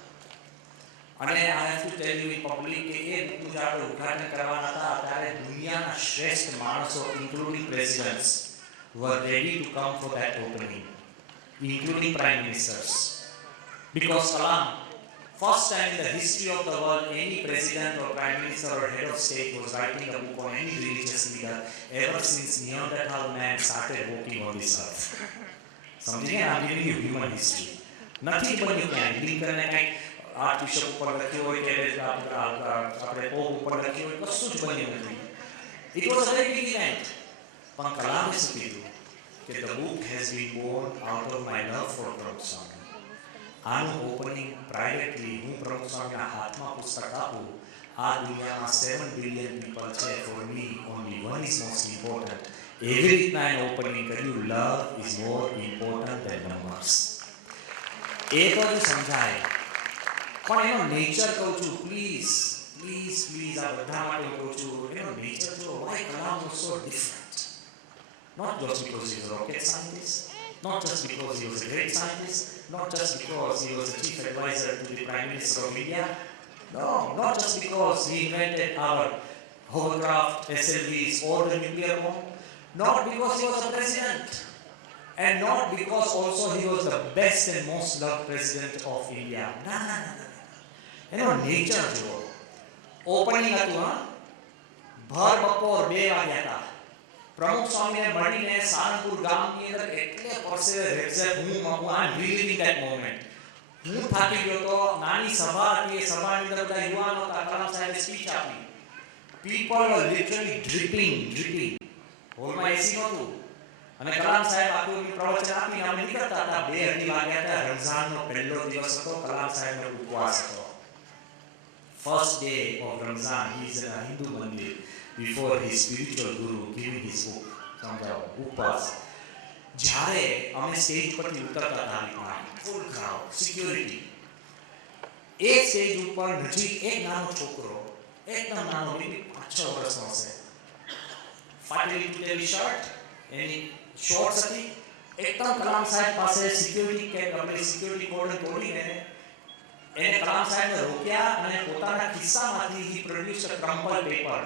અને I have to tell you in public કે એ બુકનું જ્યારે આપણે ઉદ્ઘાટન કરવાના હતા ત્યારે દુનિયાના શ્રેષ્ઠ માણસો including પ્રેસિડન્ટ્સ were ready to come for that opening, including prime ministers. Because Kalam, first time in the history of the world, any president or prime minister or head of state was writing a book on any religious leader ever since Neanderthal man started walking on this earth. સમજી ગયા? I'm giving you human history. નથી બન્યું ક્યાંય. લિંકને કંઈક arch bishop ઉપર લખ્યું હોય કે આપણે પોપ ઉપર લખ્યું હોય, કશું જ બન્યું નથી. It was a very big event. પણ કલામે શું કીધું કે the book has been born out of my love for પ્રમુખ સ્વામી. આનું ઓપનિંગ પ્રાઇવેટલી હું પ્રમુખ સ્વામીના હાથમાં પુસ્તક આપું. આ દુનિયામાં 7 બિલિયન પીપલ છે, for me only one is most important. એવી રીતના એનું ઓપનિંગ કર્યું. Love is more important than numbers. એ તો જ સમજાય. પણ એનો નેચર કહું છું, પ્લીઝ પ્લીઝ પ્લીઝ આ બધા માટે કહું છું, એનો નેચર જો why Kalam was so different. Not just because he was a rocket scientist, not just because he was a great scientist, not just because he was the chief advisor to the Prime Minister of India. No, not just because he invented our hovercraft, SLVs or the nuclear bomb. Not because he was a president. And not because also he was the best and most loved president of India. No. એનો nature જુઓ. Opening હતું, હા, ભર બપોર 2 વાગ્યા હતા. પ્રમુખ સ્વામીને મળીને સારંગપુર ગામની અંદર એટલે પરસેવે રેબઝેબ હું આઈ રિલીવિંગ ધેટ મોમેન્ટ. હું થાકી ગયો તો. નાની સભા હતી. એ સભાની અંદર બધા યુવાનો હતા. કલામ સાહેબે સ્પીચ આપી. People were literally dripping. હોલમાં એસી નહોતું. અને કલામ સાહેબ આખું પ્રવચન આપીને અમે નીકળતા હતા. 2-2:30 વાગ્યા હતા. રમઝાનનો પહેલો દિવસ હતો. કલામ સાહેબનો ઉપવાસ હતો. First day of Ramzan, he is in a Hindu mandir before his spiritual guru giving his book. સમજાવો, ઉપવાસ. જ્યારે અમે સ્ટેજ પરથી ઉતરતા હતા, ફૂલ ક્રાઉડ, સિક્યુરિટી. એ સ્ટેજ ઉપર નજીક એક નાનો છોકરો, એકદમ નાનો, 5-6 વર્ષનો હશે, ફાટેલી તૂટેલી શર્ટ, એની શોર્ટ્સ હતી, એકદમ કલામ સાહેબ પાસે સિક્યુરિટી કોડ તોડીને એને કલામ સાહેબને રોક્યા અને પોતાના ખિસ્સામાંથી હી પ્રોડ્યુસ અ ક્રમ્પલ પેપર,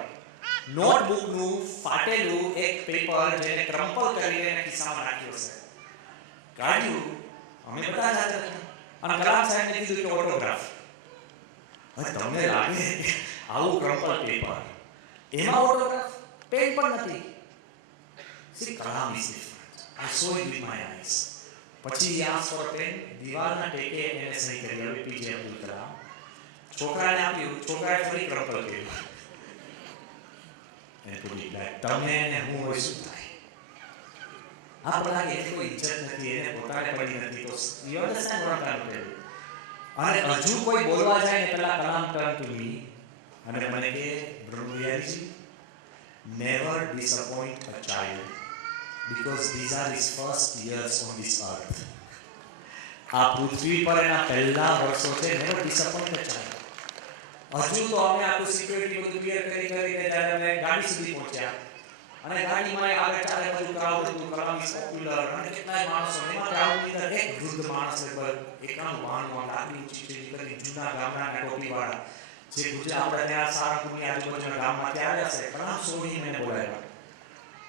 નોટબુકનું ફાટેલું એક પેપર જેને ક્રમ્પલ કરીને એને ખિસ્સામાં નાખ્યો છે. કાઢ્યું, અમે બધા જ હાજર હતા અને કલામ સાહેબને કીધું કે ઓટોગ્રાફ. હવે તમને લાગે આવું ક્રમ્પલ પેપર, એમાં ઓટોગ્રાફ, પેન પણ નથી. See, Kalam is different. I saw it with my eyes. પછી he asked for a pen, દિવાલના ટેકે એને સહી કરી. હવે પીજે અબ્દુલ કલામ છોકરાને આપ્યું, છોકરાએ ફરી ક્રમ્પલ કર્યું અને પૂરી લાઈક તમે ને હું હોય શું થાય? આપણા કે કોઈ ઇજ્જત નથી, એને પોતાને પડી નથી. તો you understand what I'm trying to tell you? અને હજુ કોઈ બોલવા જાય ને પેલા કલામ turn to me અને મને કે બ્રહ્મયાજી, never disappoint a child because these are his first years on this earth. આ પૃથ્વી પર એના પહેલા વર્ષો છે. never disappoint a child. હજુ તો અમે આખું સિક્યુરિટી બધું ક્લિયર કરીને જ્યારે અમે ગાડી સુધી પહોંચ્યા અને ગાડીમાં આગળ ચાલે બધું ક્રાઉડ હતું, કલામ ઇઝ પોપ્યુલર અને કેટલાય માણસો, એમાં ક્રાઉડની અંદર એક વૃદ્ધ માણસ પર એકાનું વાહનમાં લાકડી ઊંચી કરી જૂના ગામડાના ટોપીવાળા જે ગુજરાત આપણે ત્યાં સારંગપુરની આજુબાજુના ગામમાંથી આવ્યા છે, કલામ સોઢીને એને બોલાવ્યા.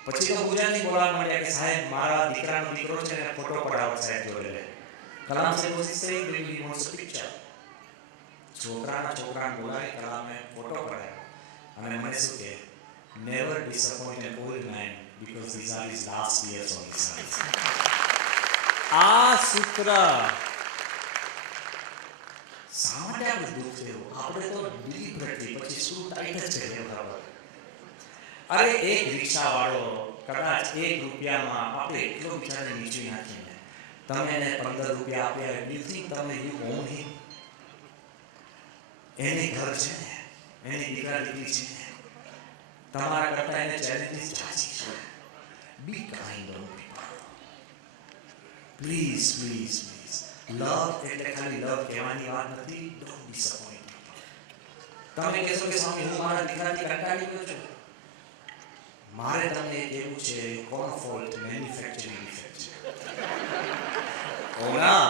પછી તો ગુજરાતી બોલાવવા માંડ્યા કે સાહેબ મારા દીકરાનો દીકરો છે ને ફોટો પડાવો સાહેબ જોડે. કલામ સાહેબ was saying that he wants a picture. છોકરાને બોલાવી કલામે ફોટો પડાવ્યો અને મને શું કહે, never disappoint an old man because these are his last years on this earth. આ સૂત્ર શા માટે આપણે દુઃખ થયું? આપણે તો ડિલિબરેટલી પછી શું ટાઈટ જ છે બરાબર. અરે એક રિક્ષાવાળો કદાચ 1 રૂપિયામાં આપણે એટલો બિચારે નીચું નાખીને તમે એને 15 રૂપિયા આપ્યા, યુ થિંક તમે યુ ઓન હિમ? એની ઘર છે ને, એની દીકરા દીકરી છે ને, તમારા કરતા એને ચેલેન્જીસ જાજી છે. Be kind on people. Please please please. Love એટલે ખાલી લવ કહેવાની વાત નથી. Don't disappoint. તમે કહેશો કે સ્વામી હું મારા દીકરાથી કંટાળી ગયો છું. મારે તમને કહેવું છે કોનો ફોલ્ટ? મેન્યુફેક્ચરિંગ ડિફેક્ટ છે. ઓલા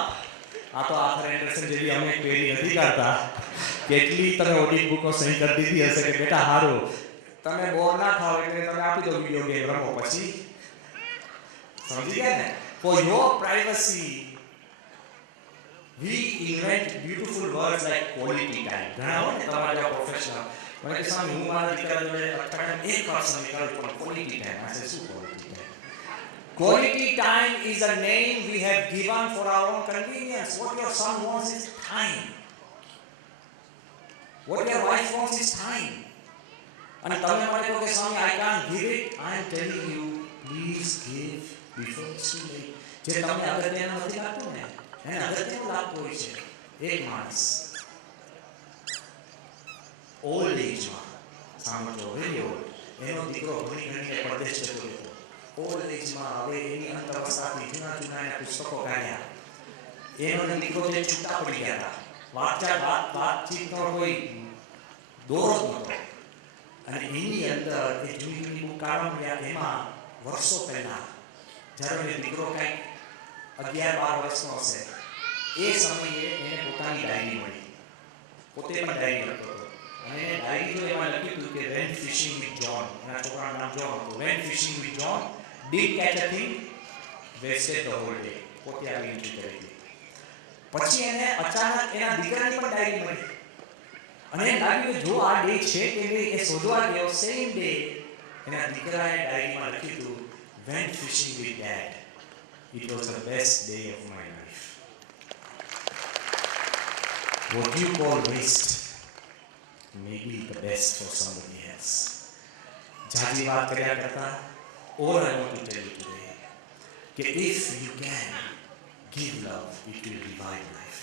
આ તો આથર એન્ડરસન જેવી અમે પેરી નથી કરતા. કેટલી તમે ઓડિટ બુકો સહી કરી દીધી હશે કે બેટા હારું તમે બોર ના થાવ એટલે તમે આપી દો વિડિયો ગેમ રમો. પછી સમજી ગયા ને? For your privacy we invent beautiful words like quality time. ઘણા હોય ને તમારા જેવા પ્રોફેશનલ મને કે સ્વામી હું મારા દીકરા જોડે અઠવાડિયામાં 1 વાર સમય કાઢું પણ quality time. આ છે શું quality time? Quality time is a name we have given for our own convenience. What your son wants is time. What your wife wants is time. And તમે મને કહો કે સ્વામી I can't give it. I am telling you please give before it's too late. જે તમને અગત્યનું નથી લાગતું ને એને અગત્યનું લાગતું હોય છે. એક માણસ ઓલ્ડ એજમાં સાંભળજો, વેરી ઓલ્ડ, એનો દીકરો ભણી ગણીને પરદેશ જતો હતો. ઓલ્ડ એજમાં હવે એની અંતરવસ્થાથી જૂના એના પુસ્તકો કાઢ્યા. એનો દીકરો જે છૂટા પડી ગયા હતા, વાતચીતનો કોઈ દોર જ નહોતો. અને એની અંદર એ જૂની બુક કાઢવા મળ્યા. એમાં વર્ષો પહેલા જ્યારે એ દીકરો કંઈક 11-12 વર્ષનો હશે એ સમયે એને પોતાની ડાયરી મળી. પોતે પણ ડાયરી લખતો હતો અને એ ડાયરી જો એમાં લખ્યું હતું કે વેન ફિશિંગ વિથ જોન, એના છોકરાનું નામ જોન હતું. When fishing with John did catch a thing, wasted the whole day. પોતે આવી એન્ટ્રી કરી હતી. પછી એને અચાનક એના દીકરાની પણ ડાયરી મળી અને એને લાગ્યું જો આ ડે છે કે નહીં એ શોધવા ગયો. સેમ ડે એના દીકરાએ ડાયરીમાં લખ્યું હતું when fishing with dad, it was the best day of my life. What you call waste may be the best for somebody else. જાજી વાત કર્યા કરતા all I want to tell you today that if you can give love, it will revive life.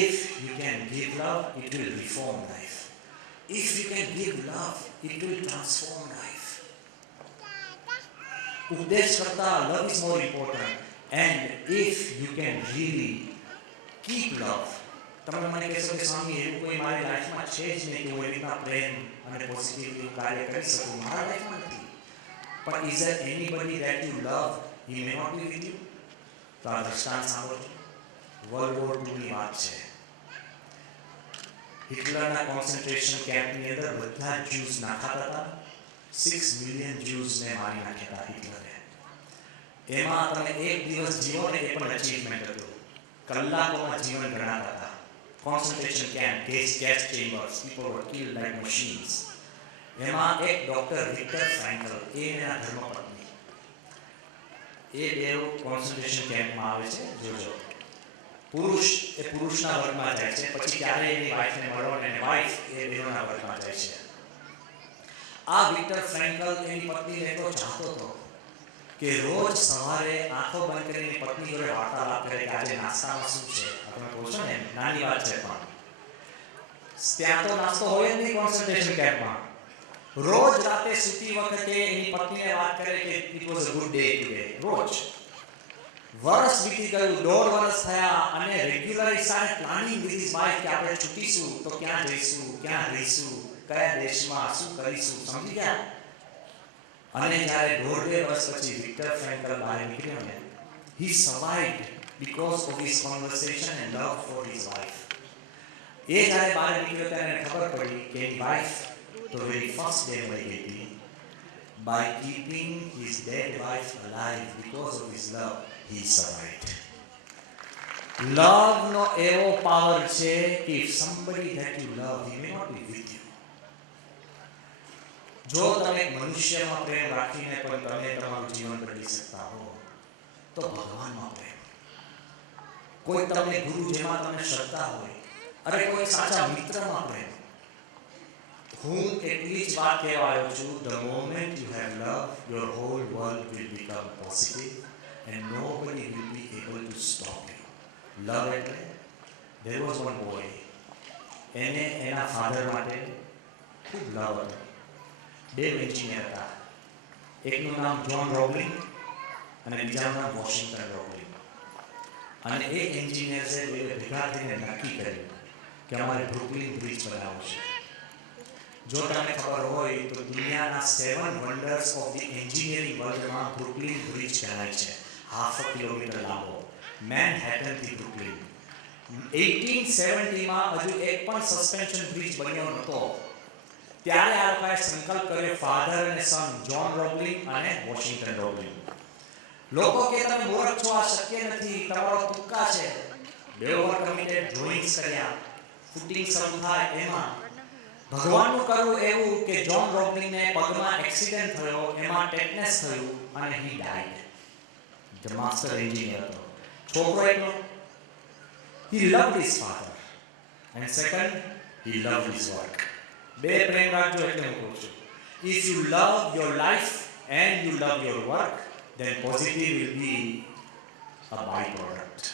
If you can give love, it will reform life. If you can give love, it will transform life. ઉપદેશ કરતા love is more important. And if you can really keep love, તમે મને કહેશો કે સ્વામી એવું કોઈ મારી લાઈફમાં છે જ નહીં કે હું એવી રીતના પ્રેમ અને પોઝિટિવ કાર્ય કરી શકું. મારા લાઈફમાં નથી. પણ is there anybody that you love, he may not be with you? તો આ દ્રષ્ટાંત સાંભળો. વર્લ્ડ વોર II વાત છે. હિટલરના કોન્સન્ટ્રેશન કેમ્પની અંદર બધા જ્યુઝ નાખાતા હતા. 6 મિલિયન જ્યુઝને મારી નાખ્યા હતા હિટલરે. એમાં તમે એક દિવસ જીવો ને એ પણ અચીવમેન્ટ હતું. કલાકોમાં જીવન ગણાતા હતા. Concentration camp, gas chambers, people વર કિલ્ડ લાઈક મશીન્સ. એમાં એક ડોક્ટર વિક્ટર ફ્રેન્કલ, એ એના ધર્મપત્ની, એ બેવ કોન્સન્ટ્રેશન કેમ્પમાં આવે છે. જોજો, પુરુષ એ પુરુષના વર્ગમાં જાય છે, પછી ક્યારે એની વાઈફને મળો અને વાઈફ એ બેવના વર્ગમાં જાય છે. આ વિક્ટર ફ્રેન્કલ એની પત્નીને એટલો ચાહતો હતો કે રોજ સવારે આંખો બંધ કરીને પત્ની જોડે વાર્તાલાપ કરે કે આજે નાસ્તામાં શું છે. તમે કહો છો ને નાની વાત છે, પણ ત્યાં તો નાસ્તો હોય જ નહીં કોન્સન્ટ્રેશન કેમ્પમાં. રોજ રાતે સૂતી વખતે એની પત્નીને વાત કરે કે it was a good day today. રોજ વર્ષ વીતી ગયું, 1.5 વર્ષ થયા, અને રેગ્યુલર સાહેબ પ્લાનિંગ વિથ હિઝ વાઇફ કે આપણે છૂટીશું તો ક્યાં જઈશું, ક્યાં રહીશું, કયા દેશમાં શું કરીશું, સમજી ગયા. અને જ્યારે 1.5 વર્ષ પછી વિક્ટર ફ્રેન્કલ બહાર નીકળ્યો ને, he survived because of his conversation and love for his wife. એ જ્યારે બહાર નીકળ્યો ત્યારે એને ખબર પડી કે એની વાઇફ તો very first day મરી ગઈ હતી. By keeping his dead wife alive because of his love, he survived. Love નો એવો પાવર છે કે if somebody that you love, he may not be with you. જો તમે મનુષ્યમાં પ્રેમ રાખીને પણ તમે તમારું જીવન બદલી શકતા હો, તો ભગવાનમાં પ્રેમ. કોઈ તમને ગુરુ જેમાં તમે શ્રદ્ધા હોય, અરે કોઈ સાચા મિત્રમાં પ્રેમ. હું એટલી જ વાત કહેવા આવ્યો છું, the moment you have love, your whole world will become positive and nobody will be able to stop you. Love એટલે, there was one boy, એને એના ફાધર માટે ખૂબ લવ હતો. 2 એન્જિનિયર હતા. એકનું નામ જ્હોન રોબલિંગ અને બીજાનું નામ વોશિંગ્ટન રોબલિંગ. અને એ એન્જિનિયર્સે ભેગા થઈને નક્કી કર્યું કે અમારે બ્રુકલિન બ્રિજ બનાવવો છે. જો તમને ખબર હોય તો દુનિયાના 7 વન્ડર્સ ઓફ ધી એન્જિનિયરિંગ વર્લ્ડમાં બ્રુકલિન બ્રિજ કહેવાય છે. 0.5 કિલોમીટર લાંબો, મેનહેટન થી બ્રુકલિન. 1870માં હજુ એક પણ સસ્પેન્શન બ્રિજ બન્યો નહોતો. ત્યારે આ લોકોએ સંકલ્પ કર્યો, ફાધર અને સન, જ્હોન રોબલિંગ અને વોશિંગ્ટન રોબલિંગ. લોકો કે તમે મૂર્ખ છો, આ શક્ય નથી, તમારો તુક્કા છે. બે ઓવર કમિટેડ ડ્રોઈંગ્સ કર્યા, ફૂટિંગ શરૂ થાય. એમાં ભગવાનનું કરવું એવું કે જ્હોન રોબલિંગને પગમાં એક્સિડન્ટ થયો, એમાં ટેટનેસ થયું અને he died. The master engineer હતો. છોકરો એકલો. He loved his father and second he loved his work. બે પ્રેમ રાખજો એટલે હું કહું છું, if you love your life and you love your work, then positive will be a byproduct.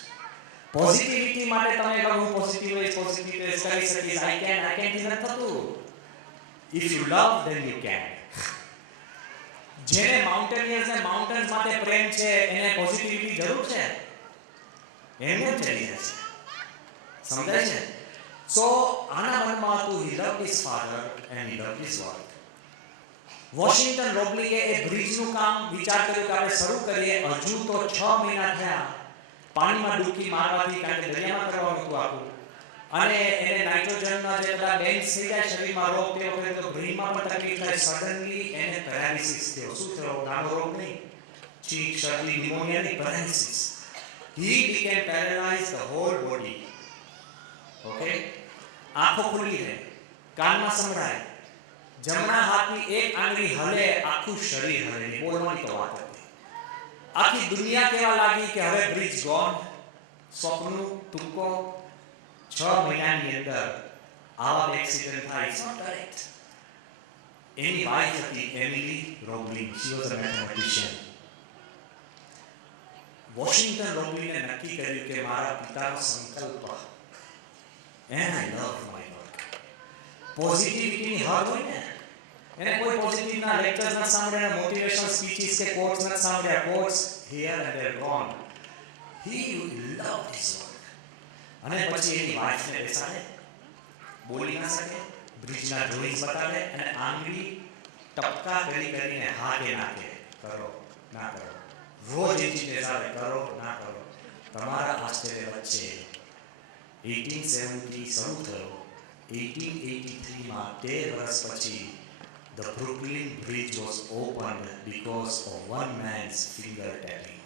Positivity માટે તમે કહો હું પોઝિટિવ કરી શકીશ, I can નથી થતું. if you love then you can. જેને માઉન્ટેનિયર્સ ને માઉન્ટેન્સ માટે પ્રેમ છે એને પોઝિટિવિટી જરૂર છે? એમને ચલી જાય છે. સમજાય છે? So આના મનમાં હતું, he loved his father and he loved his work. Washington રોબલિંગે એ બ્રિજનું કામ વિચાર કર્યો કે આપણે શરૂ કરીએ. હજુ તો 6 મહિના થયા પાણીમાં ડૂબકી મારવાથી, કારણ કે દરિયામાં કરવાનું હતું આખું. અને એને નાઇટ્રોજનના જે બધા બેન્સ થઈ જાય શરીરમાં રોગ, તે વખતે તો બ્રેઇનમાં પણ તકલીફ થાય. સડનલી એને પેરાલિસિસ થયો. શું થયો? નાનો રોગ નહીં, છીંક, શરદી, ન્યુમોનિયાની paralysis. he became paralyzed the whole body. Okay, આંખો ખુલ્લી રહે, કાનમાં સંભળાય, જમણા હાથની એક આંગળી હલે, આખું શરીર હલે. બોલવાની તો વાત હતી. આખી દુનિયા કહેવા લાગી કે હવે બ્રિજ ગોન. સ્વપ્નનું તુક્કો. 6 મહિનાની અંદર આવા એક્સિડન્ટ થાય. It's not correct. એની વાઇફ હતી Emily Roebling. She was a mathematician. Washington રોબલિંગે નક્કી કર્યું કે મારા પિતાનો સંકલ્પ, and I love my work. પોઝિટિવિટીની હદ હોય ને, એને કોઈ પોઝિટિવના લેક્ચર્સ ન સાંભળ્યા, મોટિવેશનલ સ્પીચીસ કે કોટ્સ ન સાંભળ્યા. Quotes here and there gone. He loved his work. અને પછી એની વાઇફને બેસાડે, બોલી ના શકે, બ્રિજના ડ્રોઈંગ્સ બતાડે અને આંગળી ટપકા કરીને હા કે ના કે, કરો ના કરો. રોજ એન્જિનિયર આવે, કરો ના કરો. તમારા આશ્ચર્ય વચ્ચે 1870 શરૂ થયો, 1883 માં 13 વર્ષ પછી the Brooklyn Bridge was opened because of one man's finger tapping.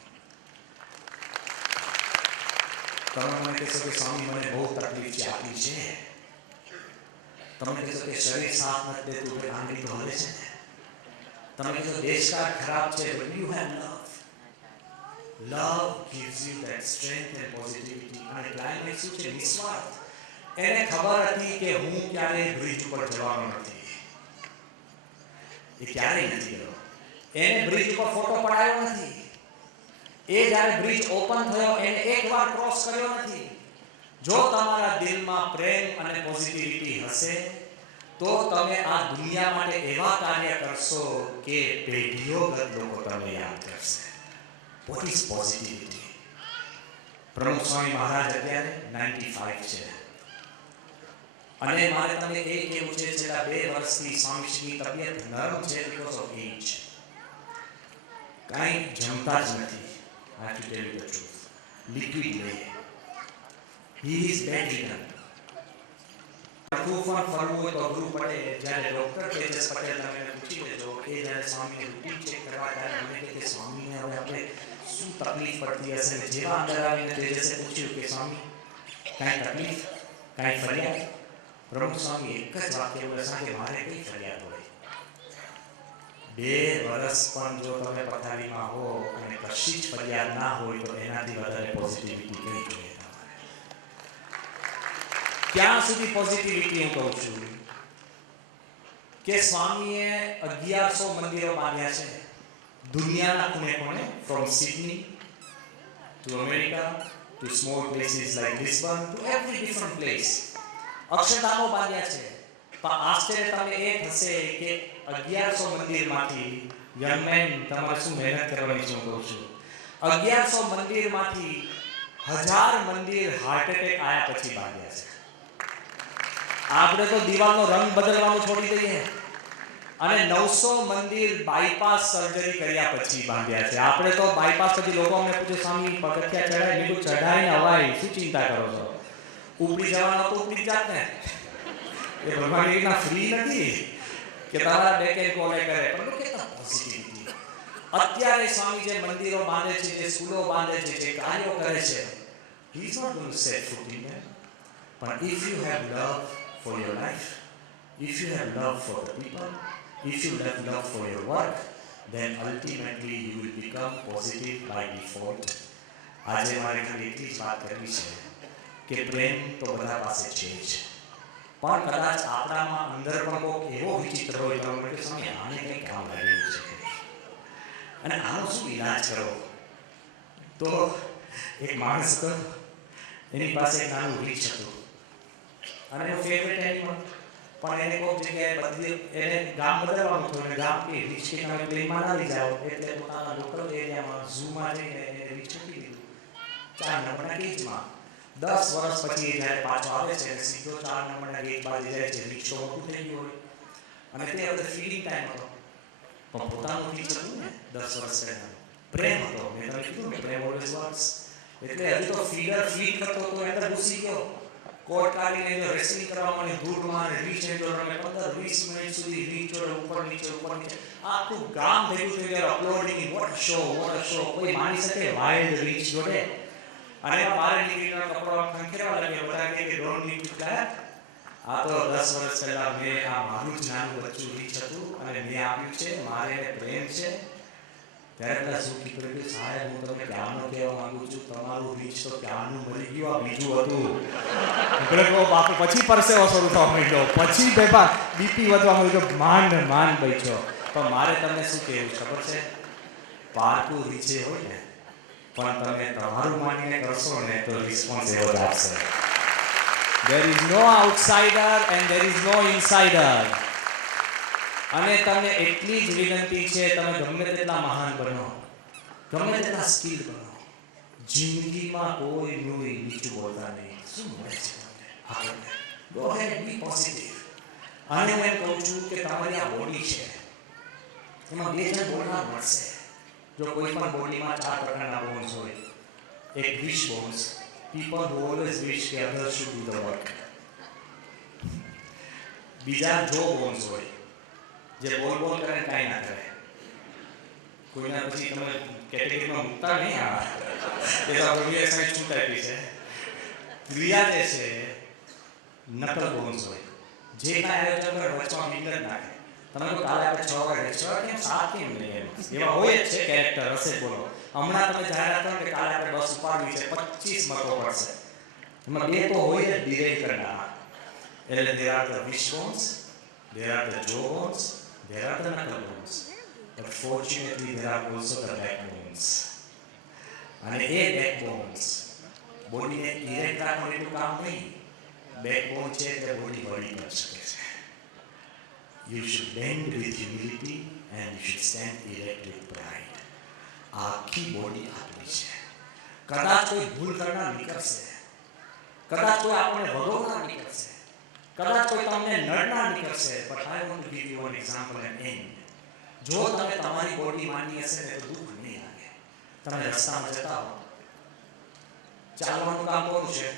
તમે મને કહેશો કે સ્વામી મને બહુ તકલીફ છે, આટલી છે. તમે કહેશો કે શરીર સાથ નથી દેતું એટલે આંગળી તો હલે છે. તમે કહેશો દેશકાળ ખરાબ છે, but you have love. Love gives you that strength and positivity. અને ક્લાઇમેક્સ શું છે? નિસ્વાર્થ. એને ખબર હતી કે હું ક્યારેય બ્રિજ ઉપર જવાનો નથી. એ ક્યારેય નથી ગયો. એને બ્રિજ ઉપર ફોટો પડાયો નથી. એ જ્યારે બ્રિજ ઓપન થયો એને એકવાર ક્રોસ કર્યો નથી. જો તમારા દિલમાં પ્રેમ અને પોઝિટિવિટી હશે તો તમે આ દુનિયા માટે એવા કાર્ય કરશો કે પેઢીઓ લોકો તમને યાદ કરશે. What is positivity? પ્રમુખ સ્વામી મહારાજ અત્યારે 95 છે. અને મારે તમને એ કહેવું છે છેલ્લા 2 વર્ષથી સ્વામીજીની તબિયત નરમ છે because of age. કાંઈ જમતા જ નથી. I have to tell you the truth. Liquid લે. He is bedridden. તૂફાન ફરવું હોય તો અઘરું પડે. જ્યારે ડોક્ટર તેજસ પટેલ તમે પૂછી લેજો એ જ્યારે સ્વામીને રૂટીન ચેક કરવા ત્યારે મને કહે કે સ્વામીને હવે આપણે શું તકલીફ પડતી હશે ને જેવા અંદર આવીને તેજસે પૂછ્યું કે સ્વામી કાંઈ તકલીફ, કાંઈ ફરિયાદ? પ્રમુખ સ્વામી એક જ વાક્ય બોલ્યા કે મારે કઈ ફરિયાદ હોય? 2 વર્ષ પણ જો તમે પથારીમાં હો અને કશી જ ફરિયાદ ના હોય તો એનાથી વધારે પોઝિટિવિટી કઈ જોઈએ તમારે? ક્યાં સુધી પોઝિટિવિટી હું કહું છું કે સ્વામીએ 1100 મંદિરો બાંધ્યા છે દુનિયાના ખૂણે ખૂણે, from Sydney to America to small places like Lisbon to every different place. અક્ષરધામો બાંધ્યા છે. પણ આશ્ચર્ય તમને એ થશે કે 1100 મંદિરમાંથી યંગ મેન તમારે શું મહેનત કરવાની છે હું કહું છું. 1100 મંદિરમાંથી 1000 મંદિર હાર્ટ એટેક આયા પછી બાંધ્યા છે. આપણે તો દિવાલનો રંગ બદલવાનું છોડી દઈએ અને 900 મંદિર બાયપાસ સર્જરી કર્યા પછી બાંધ્યા છે. આપણે તો બાયપાસ પછી લોકો અમને પૂછે સ્વામી પગથિયા ચડાય બીજું ચઢાઈને હવાય શું ચિંતા કરો છો? ઉપડી જવાનો તો ઉપડી જાત ને. એ ભગવાન એના ફ્રી નથી કે તમારા બેકે કોલે કરે. પણ કેટલા પોઝિટિવિટી. અત્યારે સ્વામી જે મંદિરો બાંધે છે, જે સ્કૂલો બાંધે છે, જે કાર્યો કરે છે, he is not going to set foot in there. But if you have love for your life, if you have love for the people, if you have love for your work, then ultimately you will become positive by default. આજે મારે ખાલી એટલી જ વાત કરવી છે કે પ્રેમ તો બધા પાસે છે જ, પણ કદાચ આપણામાં અંદર પણ કોઈક એવો વિચિત્ર હોય તો મને સ્વામી આને કંઈ કામ લાગેલું છે અને આનો શું ઈલાજ કરો? તો એક માણસ હતો, એની પાસે એક નાનું વૃક્ષ હતું અને એનો ફેવરેટ એનિમલ. પણ એને કોઈક જગ્યાએ બદલી એને ગામ બદલવાનું હતું અને ગામ કે વૃક્ષ કે તમે પ્લેનમાં ના લઈ જાઓ એટલે પોતાના લોકલ એરિયામાં ઝૂમાં જઈને એને વૃક્ષ મૂકી દીધું 4 નંબરના કેજમાં. 10 વર્ષ પછી જ્યારે પાછો આવે છે સીધો 4 નંબરના ગેટ બાજુ જાય છે. વૃક્ષો મોટું થઈ ગયું હોય અને તે હવે ફીડિંગ ટાઈમ હતો પણ પોતાનું વૃક્ષ હતું ને 10 વર્ષ પહેલા પ્રેમ હતો. મેં તમને કીધું ને પ્રેમ ઓલવેઝ વર્ક્સ. એટલે હજુ તો ફીડર ફીડ કરતો તો અંદર ઘૂસી ગયો. કોટ કાઢીને જો રેસલિંગ કરવા મને દૂરમાં અને રીચ એન્ડર અને 15-20 મિનિટ સુધી રીચ ઓર ઉપર નીચે આખું ગામ ભેગું થઈ ગયું અપલોડિંગ. Vote show. કોઈ માની શકે વાઇલ્ડ રીચ જોડે? અને બહાર નીકળીને કપડા ખંખેરવા લાગ્યા. બધા કે ડોન્ટ નીડ ટુ ક્લેપ. આ તો 10 વર્ષ પહેલા મેં આ મારું જ નાનું બચ્ચું રીચ હતું અને મેં આપ્યું છે, મારે એને પ્રેમ છે. ત્યારે પેલા શું કીધું કે સાહેબ હું તમને ક્યારનો કહેવા માંગુ છું તમારું રીચ તો ક્યારનું મરી ગયું, આ બીજું હતું. એટલે કહો બાપુ પછી પરસેવો શરૂ થવા માંડ્યો, પછી બેપા બીપી વધવા માંડ્યો, માંડ બચ્યો. પણ મારે તમને શું કહેવું ખબર છે? પારકું રીચે હોય ને પણ તમે તમારું માનીને કરશો ને તો રિસ્પોન્સ એવો જ આપશે. There is no outsider and there is no insider. અને તમને એટલી જ વિનંતી છે તમે ગમે તેટલા મહાન બનો, ગમે તેટલા સ્કિલ બનો, જિંદગીમાં કોઈ નીચું બોલતા નહીં. શું મળે છે તમને? ગો હેડ બી પોઝિટિવ. અને હું એમ કહું છું કે તમારી આ બોડી છે એમાં 2 જણ બોલનાર મળશે. જો કોઈ પણ બોડીમાં 4 પ્રકારના બોન્સ હોય એક વિશ bones, people who always wish કે others should do the work. બીજા જો બોન્સ હોય જે બોલ કરે ને કાંઈ ના કરે. કોઈના પછી તમે કેટેગરીમાં મૂકતા નહીં આ એ તો આપણે એસાઇડ શું ટાઈપી છે. ક્રિયા જે છે નકલ બોન્સ હોય જે કાંઈ આયોજન કરે વચમાં ફિંગર નાખે. તમે તો કાલે આપણે 6 વાગે 6 કેમ 7 કેમ નહીં એવા હોય જ છે કેરેક્ટર હશે. બોલો હમણાં તમે જાહેરાત કરો કે કાલે આપણે બસ ઉપાડવી છે 25 મતો પડશે એમાં બે તો હોય જ ડિલે કરનારા. એટલે there are the wish bones, there are the jaw bones, there are the knuckle bones, but fortunately there are also the backbones. અને એ backbones બોડીને ઇરેક્ટ રાખવાનું એટલું કામ નહીં. બેકબોન છે એટલે બોડી વળી કરી શકે છે. You should bend with humility and you should stand erect with pride. આખી બોડી આપણી છે. કદાચ કોઈ ભૂલ કરનાર નીકળશે, કદાચ કોઈ આપણને ભગવનાર નીકળશે, કદાચ કોઈ તમને નડનાર નીકળશે, but I want to give you one example and end. જો તમે તમારી બોડી માની હશે ને તો દુઃખ નહીં લાગે. તમે રસ્તામાં જતા હો, ચાલવાનું કામ કોનું છે?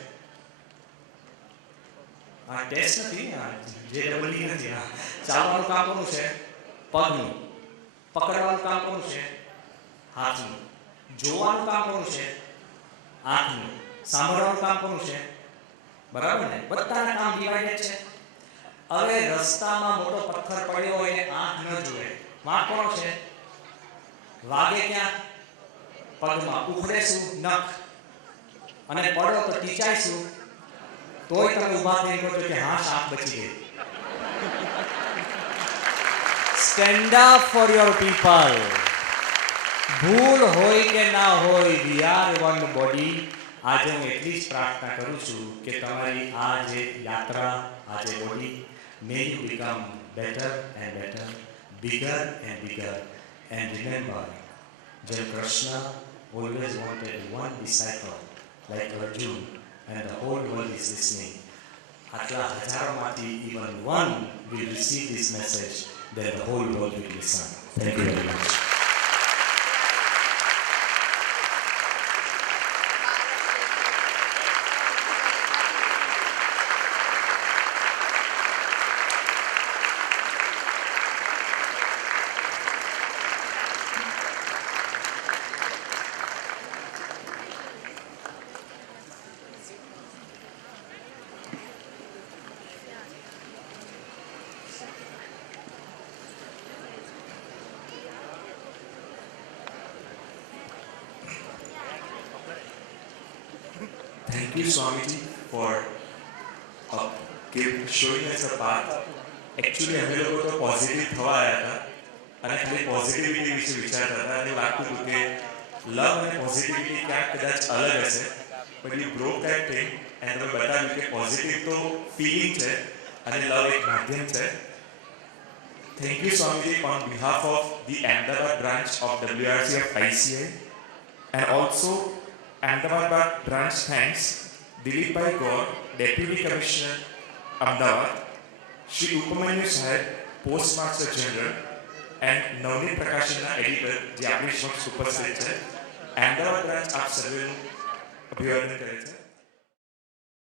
આ ટેસ્ટ નથી, જે ડબલ ઈ નથી. ચાલવાનું કામ કોનું છે? પગનું. પકડવાનું કામ કોનું છે? હાથનું. જોવાનું કામ કોનું છે? આંખનું. સાંભળવાનું કામ કોનું છે? બરાબર ને? બધાના કામ ડિવાઇડેડ છે. હવે રસ્તામાં મોટો પથ્થર પડ્યો હોય ને આંખ ન જુએ, વાંક કોનો છે? વાગે ક્યાં? પગમાં. ઉખડે શું? નખ. અને પડો તો ટીચાય શું? તોય તમે ઊભા થઈ કહો કે હા સાપ બચી ગઈ. Stand up for your people. ભૂલ હોય કે ના હોય, વી આર વન બોડી. આજે હું એટલી જ પ્રાર્થના કરું છું કે તમારી આ જે યાત્રા, આ જે body, may you become better and better, bigger and bigger. And remember, જેમ Krishna always wanted one disciple like Arjun, and the whole world is listening. આટલા હજારોમાંથી even one will receive this message, then the whole world will listen. Thank you very much. Thank you, Swamiji, for showing us a path. Actually, અમે લોકો તો positive થવા આવ્યા હતા અને ખાલી positivity વિશે વિચારતા હતા અને લાગતું હતું કે લવ અને પોઝિટિવિટી ક્યાંક કદાચ અલગ હશે, but you broke that thing and તમે બતાવ્યું કે પોઝિટિવ તો ફિલિંગ છે અને લવ એક માધ્યમ છે. Thank you, Swamiji, on behalf of the Ahmedabad branch of WRC of ICI, and also Ahmedabad branch thanks Dilip Bhai Gaur, Deputy Commissioner, Ahmedabad, Shri Upamanyu Sahib, Postmaster General, and Navneet Prakashના editor, જે આપણી સમક્ષ ઉપસ્થિત છે. Ahmedabad branch આપ સર્વેનું અભિવાદન કરે છે.